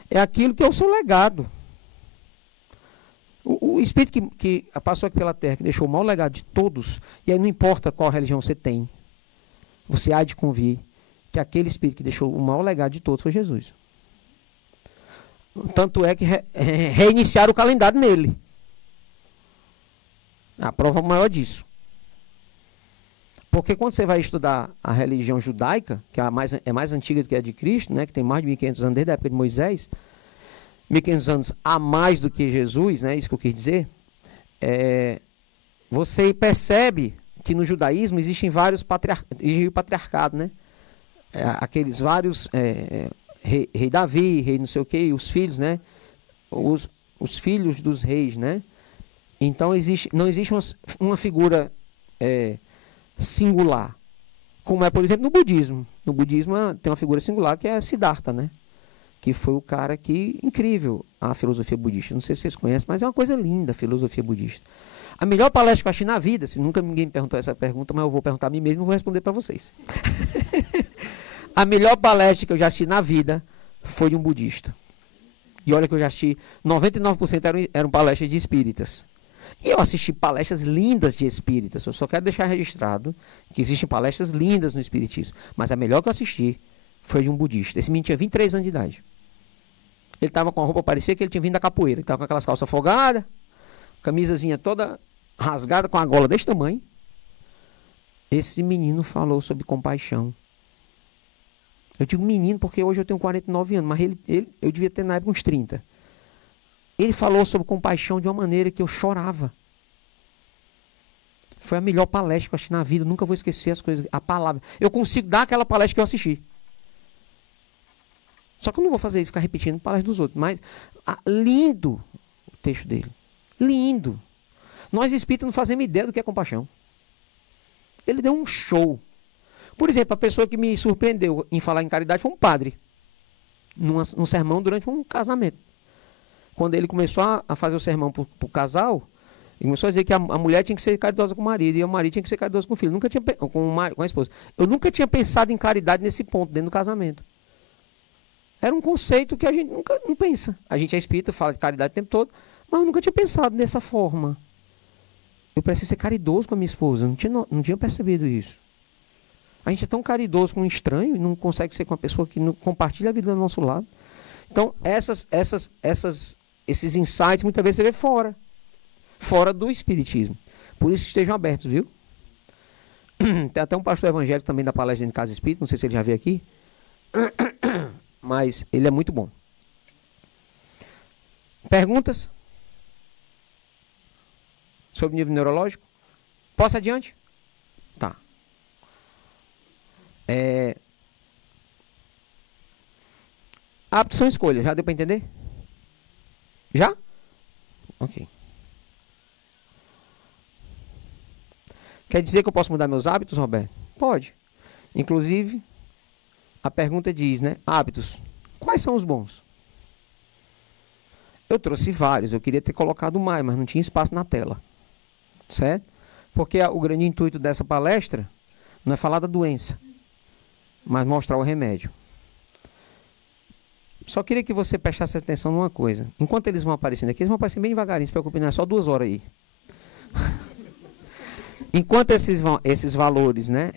É aquilo que é o seu legado. O Espírito que passou aqui pela terra, que deixou o maior legado de todos, e aí não importa qual religião você tem, você há de convir que aquele Espírito que deixou o maior legado de todos foi Jesus. Tanto é que reiniciaram o calendário nele. A prova maior disso. Porque quando você vai estudar a religião judaica, que é mais antiga do que a de Cristo, né, que tem mais de 1.500 anos desde a época de Moisés, 1.500 anos a mais do que Jesus, né, isso que eu quis dizer, você percebe que no judaísmo existem vários patriarcados, né? Aqueles vários rei Davi, rei não sei o que, os filhos, né? Os filhos dos reis, né? Então não existe uma figura singular, como é, por exemplo, no budismo. No budismo tem uma figura singular que é Siddhartha, né? Que foi o cara que... Incrível a filosofia budista. Não sei se vocês conhecem, mas é uma coisa linda a filosofia budista. A melhor palestra que eu achei na vida, se nunca ninguém me perguntou essa pergunta, mas eu vou perguntar a mim mesmo e vou responder para vocês. A melhor palestra que eu já assisti na vida foi de um budista. E olha que eu já assisti, 99% eram palestras de espíritas. E eu assisti palestras lindas de espíritas. Eu só quero deixar registrado que existem palestras lindas no espiritismo. Mas a melhor que eu assisti foi de um budista. Esse menino tinha 23 anos de idade. Ele estava com a roupa, parecia que ele tinha vindo da capoeira. Ele estava com aquelas calças afogadas, camisazinha toda rasgada, com a gola desse tamanho. Esse menino falou sobre compaixão. Eu digo menino porque hoje eu tenho 49 anos, mas eu devia ter na época uns 30. Ele falou sobre compaixão de uma maneira que eu chorava. Foi a melhor palestra que eu assisti na vida. Eu nunca vou esquecer as coisas, a palavra. Eu consigo dar aquela palestra que eu assisti. Só que eu não vou fazer isso, ficar repetindo palestra dos outros. Mas lindo o texto dele. Lindo. Nós espíritas não fazemos ideia do que é compaixão. Ele deu um show. Por exemplo, a pessoa que me surpreendeu em falar em caridade foi um padre. Num sermão durante um casamento. Quando ele começou a fazer o sermão para o casal, ele começou a dizer que a mulher tinha que ser caridosa com o marido e o marido tinha que ser caridoso com o filho. Com a esposa. Eu nunca tinha pensado em caridade nesse ponto, dentro do casamento. Era um conceito que a gente nunca não pensa. A gente é espírita, fala de caridade o tempo todo, mas eu nunca tinha pensado dessa forma. Eu preciso ser caridoso com a minha esposa. Não tinha percebido isso. A gente é tão caridoso com um estranho e não consegue ser com uma pessoa que não compartilha a vida do nosso lado. Então, esses insights muitas vezes você vê fora do espiritismo. Por isso estejam abertos, viu? Tem até um pastor evangélico também da palestra de Casa Espírita, não sei se ele já veio aqui, mas ele é muito bom. Perguntas? Sobre nível neurológico? Posso adiante? Tá. Hábitos são escolhas, já deu para entender? Já? Ok. Quer dizer que eu posso mudar meus hábitos, Roberto? Pode. Inclusive, a pergunta diz, né? Hábitos. Quais são os bons? Eu trouxe vários. Eu queria ter colocado mais, mas não tinha espaço na tela. Certo? Porque o grande intuito dessa palestra não é falar da doença, mas mostrar o remédio. Só queria que você prestasse atenção numa coisa. Enquanto eles vão aparecendo aqui, eles vão aparecendo bem devagarinho, não se preocupe, não é só 2 horas aí. Enquanto esses valores, né,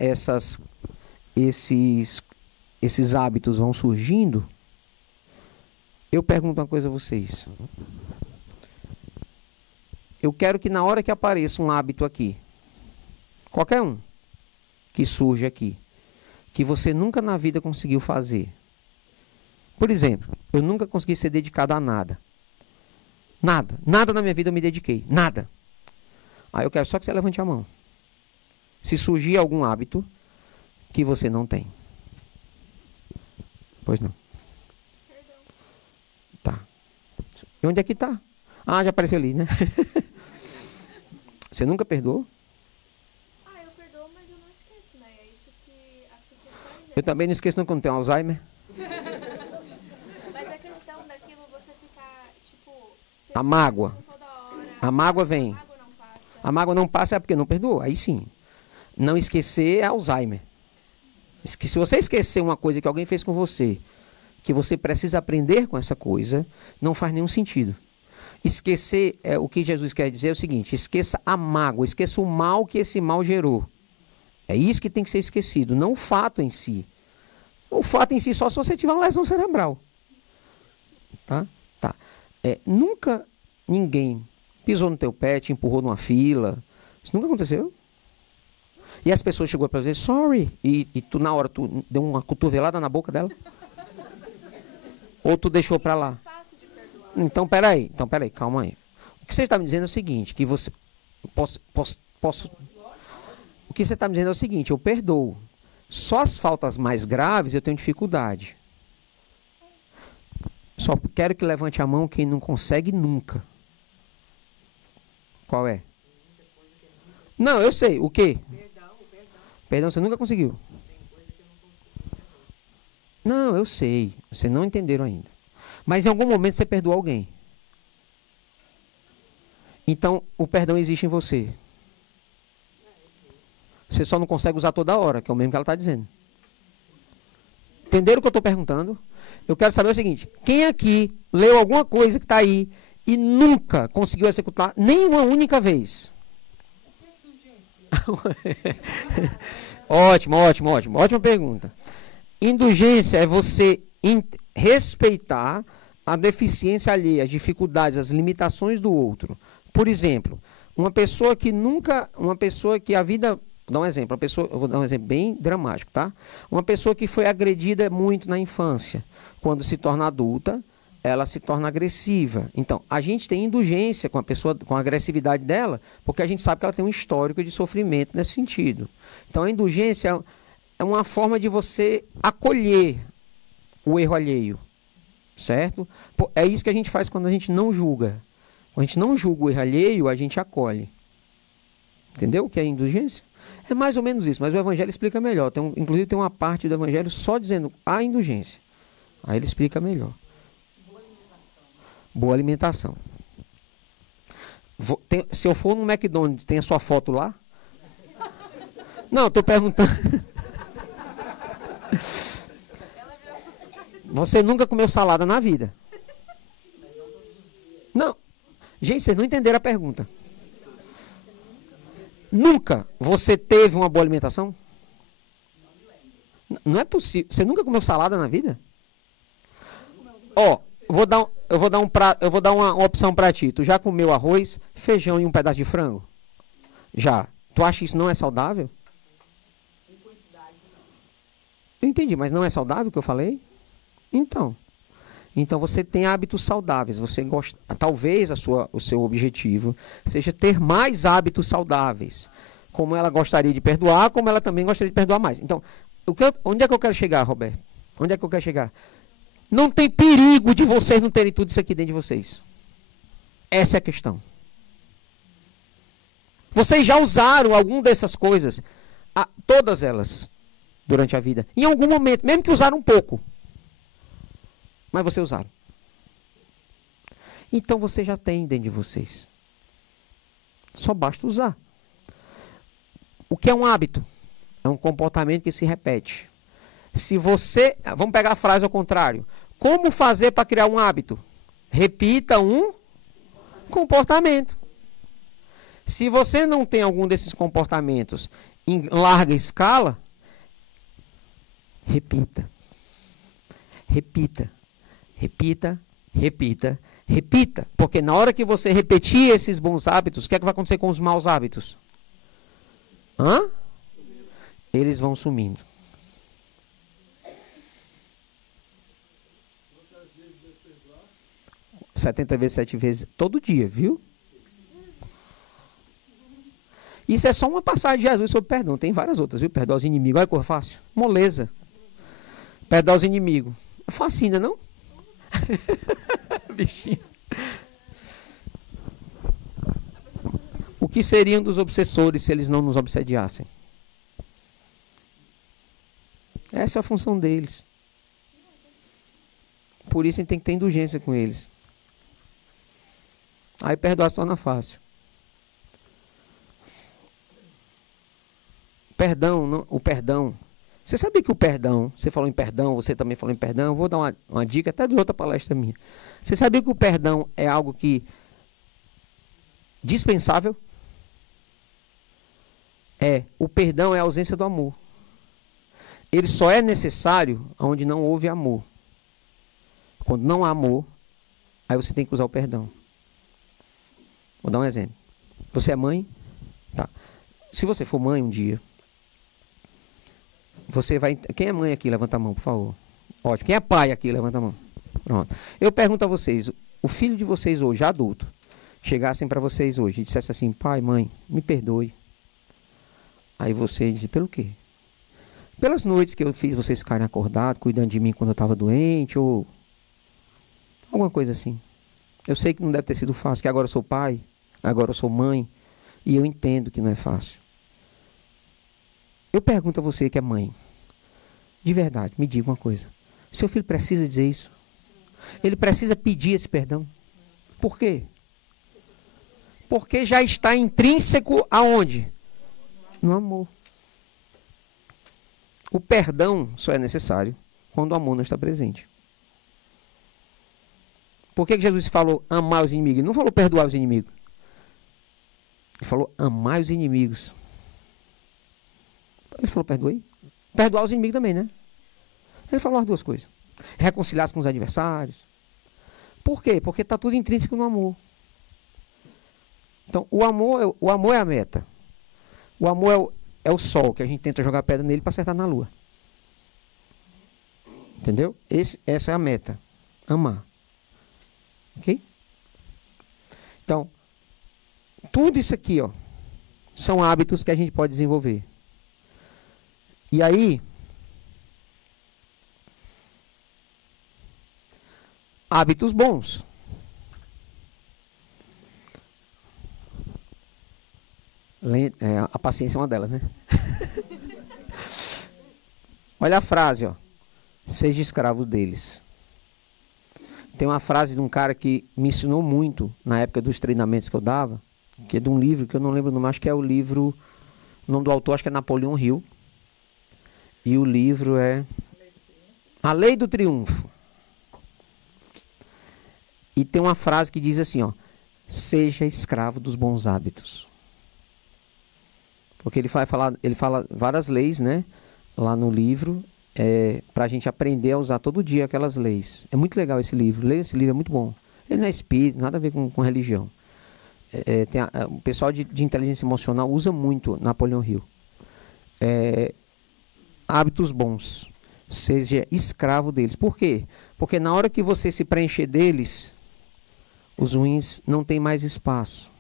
esses hábitos vão surgindo, eu pergunto uma coisa a vocês. Eu quero que na hora que apareça um hábito aqui, qualquer um que surge aqui, que você nunca na vida conseguiu fazer. Por exemplo, eu nunca consegui ser dedicado a nada. Nada. Nada na minha vida eu me dediquei. Nada. Aí eu quero só que você levante a mão. Se surgir algum hábito que você não tem. Pois não. E onde é que está? Ah, já apareceu ali, né? Você nunca perdoou? Eu perdoo, mas eu não esqueço, né? É isso que as pessoas querem ver. Eu também não esqueço não quando tem Alzheimer. Mas a questão daquilo você ficar, tipo... A mágoa. Toda hora. A mágoa vem. A mágoa não passa. A mágoa não passa é porque não perdoou. Aí sim. Não esquecer é Alzheimer. Se você esquecer uma coisa que alguém fez com você, que você precisa aprender com essa coisa, não faz nenhum sentido. Esquecer, o que Jesus quer dizer é o seguinte: esqueça a mágoa, esqueça o mal que esse mal gerou. É isso que tem que ser esquecido, não o fato em si. O fato em si só se você tiver uma lesão cerebral. Tá? Nunca ninguém pisou no teu pé, te empurrou numa fila. Isso nunca aconteceu. E as pessoas chegou para dizer sorry, e tu na hora tu deu uma cotovelada na boca dela? Ou tu deixou para lá? Então, peraí, calma aí. O que você está me dizendo é o seguinte, que você... Posso... O que você está me dizendo é o seguinte, eu perdoo. Só as faltas mais graves eu tenho dificuldade. Só quero que levante a mão quem não consegue nunca. Qual é? Não, eu sei. O quê? Perdão, você nunca conseguiu. Não, eu sei. Vocês não entenderam ainda. Mas em algum momento você perdoou alguém. Então, o perdão existe em você. Você só não consegue usar toda hora, que é o mesmo que ela está dizendo. Entenderam o que eu estou perguntando? Eu quero saber o seguinte: quem aqui leu alguma coisa que está aí e nunca conseguiu executar nenhuma única vez? Ótima pergunta. Indulgência é você respeitar a deficiência alheia, as dificuldades, as limitações do outro. Por exemplo, uma pessoa que a vida... Vou dar um exemplo, eu vou dar um exemplo bem dramático, tá? Uma pessoa que foi agredida muito na infância, quando se torna adulta, ela se torna agressiva. Então, a gente tem indulgência com a pessoa, com a agressividade dela, porque a gente sabe que ela tem um histórico de sofrimento nesse sentido. Então, a indulgência é uma forma de você acolher o erro alheio, certo? É isso que a gente faz quando a gente não julga. Quando a gente não julga o erro alheio, a gente acolhe. Entendeu o que é indulgência? É mais ou menos isso, mas o Evangelho explica melhor. Inclusive tem uma parte do Evangelho só dizendo a indulgência. Aí ele explica melhor. Boa alimentação. Se eu for no McDonald's, tem a sua foto lá? Não, estou perguntando. Você nunca comeu salada na vida? Não. Gente, vocês não entenderam a pergunta. Nunca você teve uma boa alimentação? Não é possível. Você nunca comeu salada na vida? Ó, eu vou dar uma opção para ti. Tu já comeu arroz, feijão e um pedaço de frango? Já. Tu acha que isso não é saudável? Eu entendi, mas não é saudável o que eu falei? Então você tem hábitos saudáveis. Você gosta, talvez o seu objetivo seja ter mais hábitos saudáveis. Como ela gostaria de perdoar, como ela também gostaria de perdoar mais. Então, onde é que eu quero chegar, Roberto? Onde é que eu quero chegar? Não tem perigo de vocês não terem tudo isso aqui dentro de vocês. Essa é a questão. Vocês já usaram alguma dessas coisas, todas elas, durante a vida. Em algum momento, mesmo que usaram um pouco. Mas vocês usaram. Então você já tem dentro de vocês. Só basta usar. O que é um hábito? É um comportamento que se repete. Se você... Vamos pegar a frase ao contrário. Como fazer para criar um hábito? Repita um comportamento. Se você não tem algum desses comportamentos em larga escala, repita. Repita. Repita, repita, repita. Porque na hora que você repetir esses bons hábitos, o que é que vai acontecer com os maus hábitos? Eles vão sumindo. — 70 vezes, 7 vezes, todo dia, viu? Isso é só uma passagem de Jesus sobre perdão. Tem várias outras, viu? Perdoar os inimigos. Olha que coisa fácil. Moleza. Perdoar os inimigos. Fascina, não? Bichinho. O que seriam dos obsessores se eles não nos obsediassem? Essa é a função deles. Por isso a gente tem que ter indulgência com eles. Aí perdoar se torna fácil. Perdão, o perdão. Você sabia que o perdão, você falou em perdão, você também falou em perdão, eu vou dar uma dica até de outra palestra minha. Você sabia que o perdão é algo que dispensável? O perdão é a ausência do amor. Ele só é necessário onde não houve amor. Quando não há amor, aí você tem que usar o perdão. Vou dar um exemplo. Você é mãe? Tá. Se você for mãe um dia, você vai... Quem é mãe aqui? Levanta a mão, por favor. Ótimo. Quem é pai aqui? Levanta a mão. Pronto. Eu pergunto a vocês, o filho de vocês hoje, adulto, chegassem para vocês hoje e dissesse assim, pai, mãe, me perdoe. Aí você diz, pelo quê? Pelas noites que eu fiz vocês ficarem acordados, cuidando de mim quando eu estava doente, ou alguma coisa assim. Eu sei que não deve ter sido fácil, que agora eu sou pai, agora eu sou mãe, e eu entendo que não é fácil. Eu pergunto a você que é mãe, de verdade, me diga uma coisa. Seu filho precisa dizer isso? Ele precisa pedir esse perdão? Por quê? Porque já está intrínseco aonde? No amor. O perdão só é necessário quando o amor não está presente. Por que Jesus falou amar os inimigos? Ele não falou perdoar os inimigos. Ele falou amar os inimigos. Ele falou perdoei. Perdoar os inimigos também, né? Ele falou as duas coisas. Reconciliar-se com os adversários. Por quê? Porque está tudo intrínseco no amor. Então, o amor é a meta. O amor é o sol, que a gente tenta jogar pedra nele para acertar na lua. Entendeu? Essa é a meta. Amar. Ok? Então, tudo isso aqui, ó, são hábitos que a gente pode desenvolver. E aí, hábitos bons. A paciência é uma delas, né? Olha a frase, ó. Seja escravo deles. Tem uma frase de um cara que me ensinou muito na época dos treinamentos que eu dava, que é de um livro que eu não lembro o nome, acho que é o livro, o nome do autor acho que é Napoleão Hill. E o livro é A Lei do Triunfo. E tem uma frase que diz assim, ó: seja escravo dos bons hábitos. Porque ele fala várias leis, né, lá no livro, para a gente aprender a usar todo dia aquelas leis. É muito legal esse livro. Leia esse livro, é muito bom. Ele não é espírito, nada a ver com religião. O pessoal de inteligência emocional usa muito Napoleão Hill. Hábitos bons. Seja escravo deles. Por quê? Porque na hora que você se preencher deles, os ruins não têm mais espaço.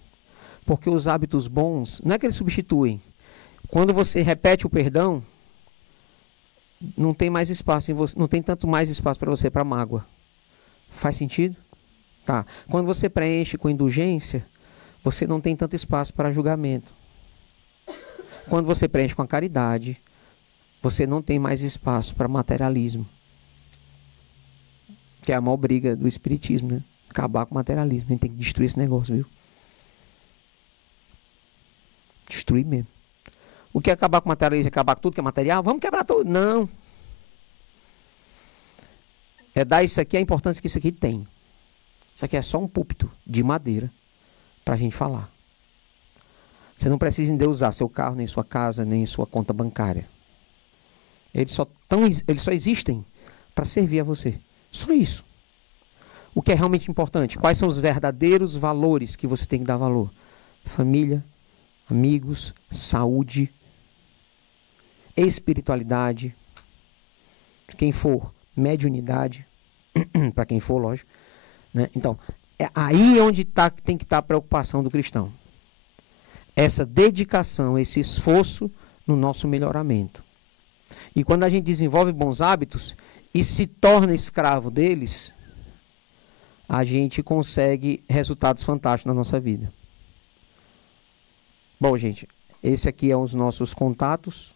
Porque os hábitos bons, não é que eles substituem. Quando você repete o perdão, não tem mais espaço em você, não tem tanto mais espaço para você para mágoa. Faz sentido? Tá. Quando você preenche com indulgência, você não tem tanto espaço para julgamento. Quando você preenche com a caridade, você não tem mais espaço para materialismo. Que é a maior briga do espiritismo, né? Acabar com o materialismo. A gente tem que destruir esse negócio, viu? Destruir mesmo. O que é acabar com o materialismo? Acabar com tudo que é material? Vamos quebrar tudo. Não. É dar isso aqui a importância que isso aqui tem. Isso aqui é só um púlpito de madeira para a gente falar. Você não precisa endeusar seu carro, nem sua casa, nem sua conta bancária. Eles só existem para servir a você. Só isso. O que é realmente importante? Quais são os verdadeiros valores que você tem que dar valor? Família, amigos, saúde, espiritualidade, quem for, mediunidade, para quem for, lógico. Né? Então, é aí onde tem que estar a preocupação do cristão. Essa dedicação, esse esforço no nosso melhoramento. E quando a gente desenvolve bons hábitos e se torna escravo deles, a gente consegue resultados fantásticos na nossa vida. Bom, gente, esse aqui é os nossos contatos.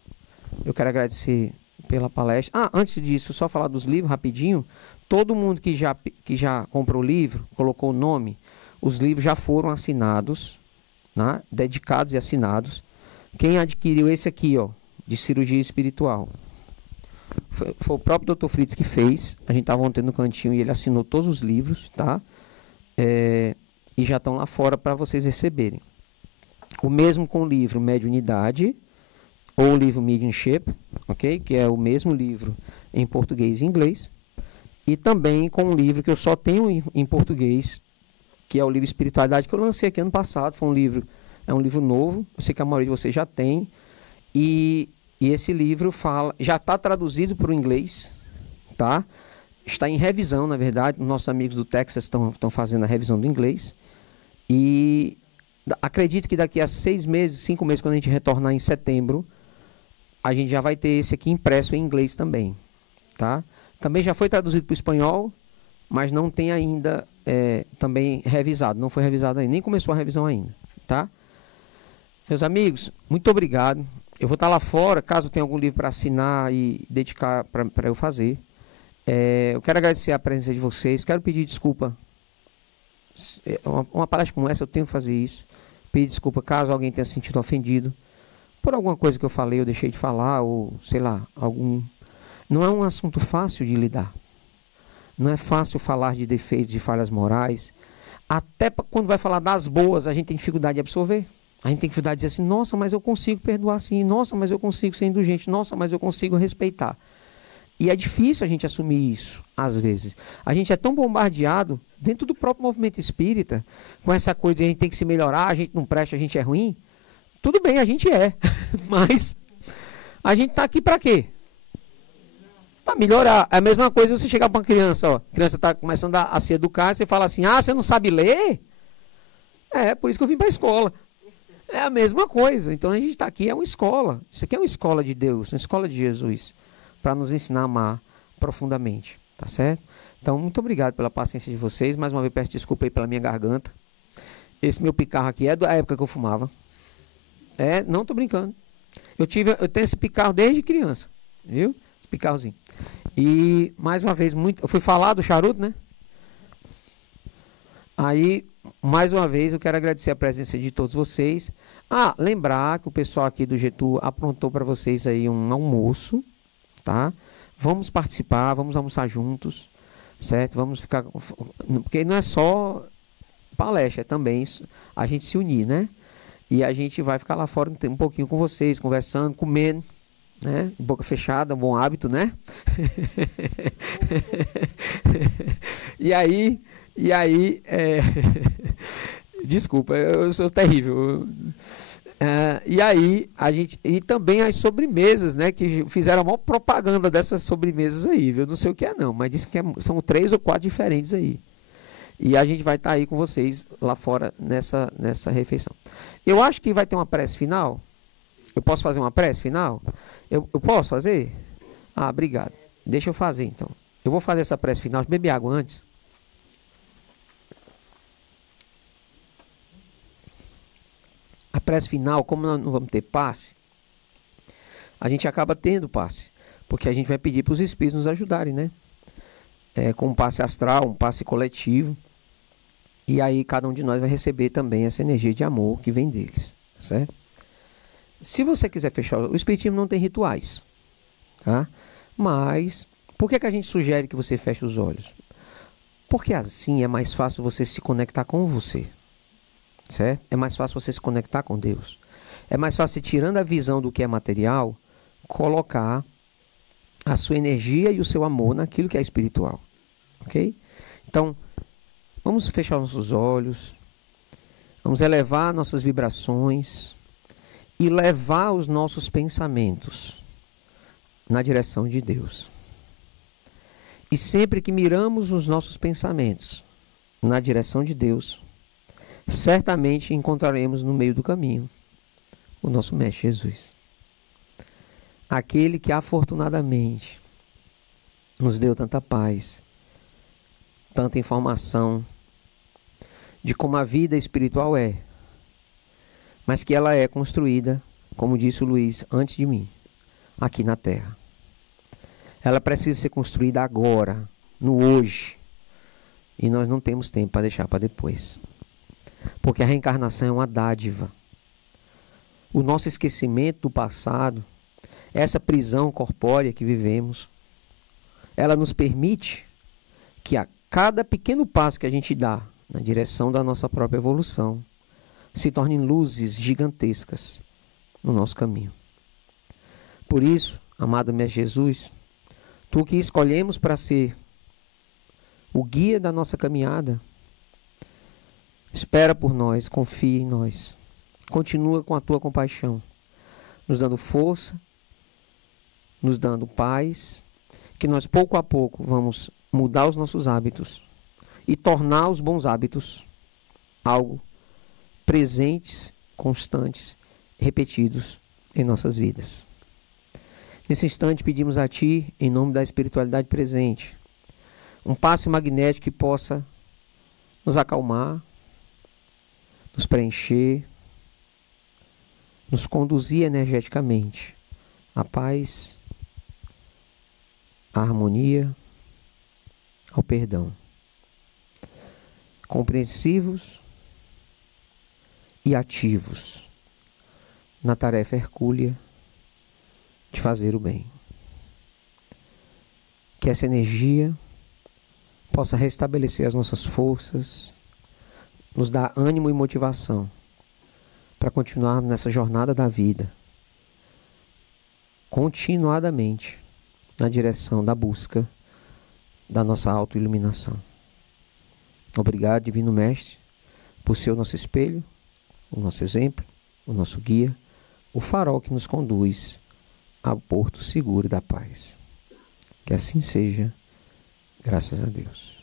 Eu quero agradecer pela palestra. Antes disso, só falar dos livros rapidinho. Todo mundo que já comprou o livro, colocou o nome, os livros já foram assinados, né? Dedicados e assinados. Quem adquiriu esse aqui, ó, de cirurgia espiritual, foi o próprio Dr. Fritz que fez. A gente estava ontem no cantinho e ele assinou todos os livros, tá? E já estão lá fora para vocês receberem. O mesmo com o livro Mediunidade, ou o livro Mediumship, ok? Que é o mesmo livro em português e inglês. E também com um livro que eu só tenho em português, que é o livro Espiritualidade, que eu lancei aqui ano passado. É um livro novo, eu sei que a maioria de vocês já tem. E esse livro já está traduzido para o inglês, tá? Está em revisão, na verdade. Nossos amigos do Texas estão fazendo a revisão do inglês. E acredito que daqui a 6 meses, 5 meses, quando a gente retornar em setembro, a gente já vai ter esse aqui impresso em inglês também, tá? Também já foi traduzido para o espanhol, mas não tem ainda também revisado. Não foi revisado ainda, nem começou a revisão ainda, tá? Meus amigos, muito obrigado. Eu vou estar lá fora, caso tenha algum livro para assinar e dedicar para eu fazer. Eu quero agradecer a presença de vocês. Quero pedir desculpa. Uma palestra como essa, eu tenho que fazer isso. Pedir desculpa caso alguém tenha se sentido ofendido por alguma coisa que eu falei, eu deixei de falar, ou sei lá, Não é um assunto fácil de lidar. Não é fácil falar de defeitos, de falhas morais. Até quando vai falar das boas, a gente tem dificuldade de absorver. A gente tem dificuldade de dizer assim, nossa, mas eu consigo perdoar sim. Nossa, mas eu consigo ser indulgente. Nossa, mas eu consigo respeitar. E é difícil a gente assumir isso, às vezes. A gente é tão bombardeado, dentro do próprio movimento espírita, com essa coisa de a gente tem que se melhorar, a gente não presta, a gente é ruim. Tudo bem, a gente é. Mas a gente está aqui para quê? Para melhorar. É a mesma coisa você chegar para uma criança, ó. A criança está começando a se educar, você fala assim, você não sabe ler? Por isso que eu vim para a escola. É a mesma coisa. Então a gente está aqui, é uma escola. Isso aqui é uma escola de Deus, uma escola de Jesus, para nos ensinar a amar profundamente, tá certo? Então, muito obrigado pela paciência de vocês. Mais uma vez peço desculpa aí pela minha garganta. Esse meu picarro aqui é da época que eu fumava. Não tô brincando. Eu tenho esse picarro desde criança, viu? Esse picarrozinho. E, mais uma vez, eu fui falar do charuto, né? Aí, mais uma vez, eu quero agradecer a presença de todos vocês. Lembrar que o pessoal aqui do Getú aprontou para vocês aí um almoço, tá? Vamos participar, vamos almoçar juntos, certo? Vamos ficar... Porque não é só palestra, é também a gente se unir, né? E a gente vai ficar lá fora um pouquinho com vocês, conversando, comendo, né? Boca fechada, um bom hábito, né? E aí, desculpa, eu sou terrível. E aí, e também as sobremesas, né? Que fizeram a maior propaganda dessas sobremesas aí, viu? Não sei o que não, mas disse que são 3 ou 4 diferentes aí. E a gente vai estar aí com vocês lá fora nessa refeição. Eu acho que vai ter uma prece final. Eu posso fazer uma prece final? Eu posso fazer? Obrigado. Deixa eu fazer, então. Eu vou fazer essa prece final. Beber água antes. A prece final, como nós não vamos ter passe, a gente acaba tendo passe. Porque a gente vai pedir para os espíritos nos ajudarem, né? Com um passe astral, um passe coletivo. E aí cada um de nós vai receber também essa energia de amor que vem deles, certo? Se você quiser fechar, o espiritismo não tem rituais, tá? Mas por que a gente sugere que você feche os olhos? Porque assim é mais fácil você se conectar com você, certo? É mais fácil você se conectar com Deus. É mais fácil, tirando a visão do que é material, colocar a sua energia e o seu amor naquilo que é espiritual, ok? Então, vamos fechar nossos olhos, vamos elevar nossas vibrações e levar os nossos pensamentos na direção de Deus. E sempre que miramos os nossos pensamentos na direção de Deus, certamente encontraremos no meio do caminho o nosso Mestre Jesus. Aquele que afortunadamente nos deu tanta paz, tanta informação de como a vida espiritual é, mas que ela é construída, como disse o Luiz antes de mim, aqui na Terra. Ela precisa ser construída agora, no hoje, e nós não temos tempo para deixar para depois, porque a reencarnação é uma dádiva. O nosso esquecimento do passado, essa prisão corpórea que vivemos, ela nos permite que a cada pequeno passo que a gente dá na direção da nossa própria evolução se tornem luzes gigantescas no nosso caminho. Por isso, amado Mestre Jesus, tu que escolhemos para ser o guia da nossa caminhada, espera por nós, confia em nós, continua com a tua compaixão, nos dando força, nos dando paz, que nós pouco a pouco vamos mudar os nossos hábitos e tornar os bons hábitos algo presentes, constantes, repetidos em nossas vidas. Nesse instante pedimos a Ti, em nome da espiritualidade presente, um passe magnético que possa nos acalmar, nos preencher, nos conduzir energeticamente à paz, à harmonia, ao perdão. Compreensivos e ativos na tarefa hercúlea de fazer o bem. Que essa energia possa restabelecer as nossas forças, nos dar ânimo e motivação para continuar nessa jornada da vida, continuadamente na direção da busca da nossa autoiluminação. Obrigado, Divino Mestre, por ser o nosso espelho, o nosso exemplo, o nosso guia, o farol que nos conduz ao porto seguro da paz. Que assim seja, graças a Deus.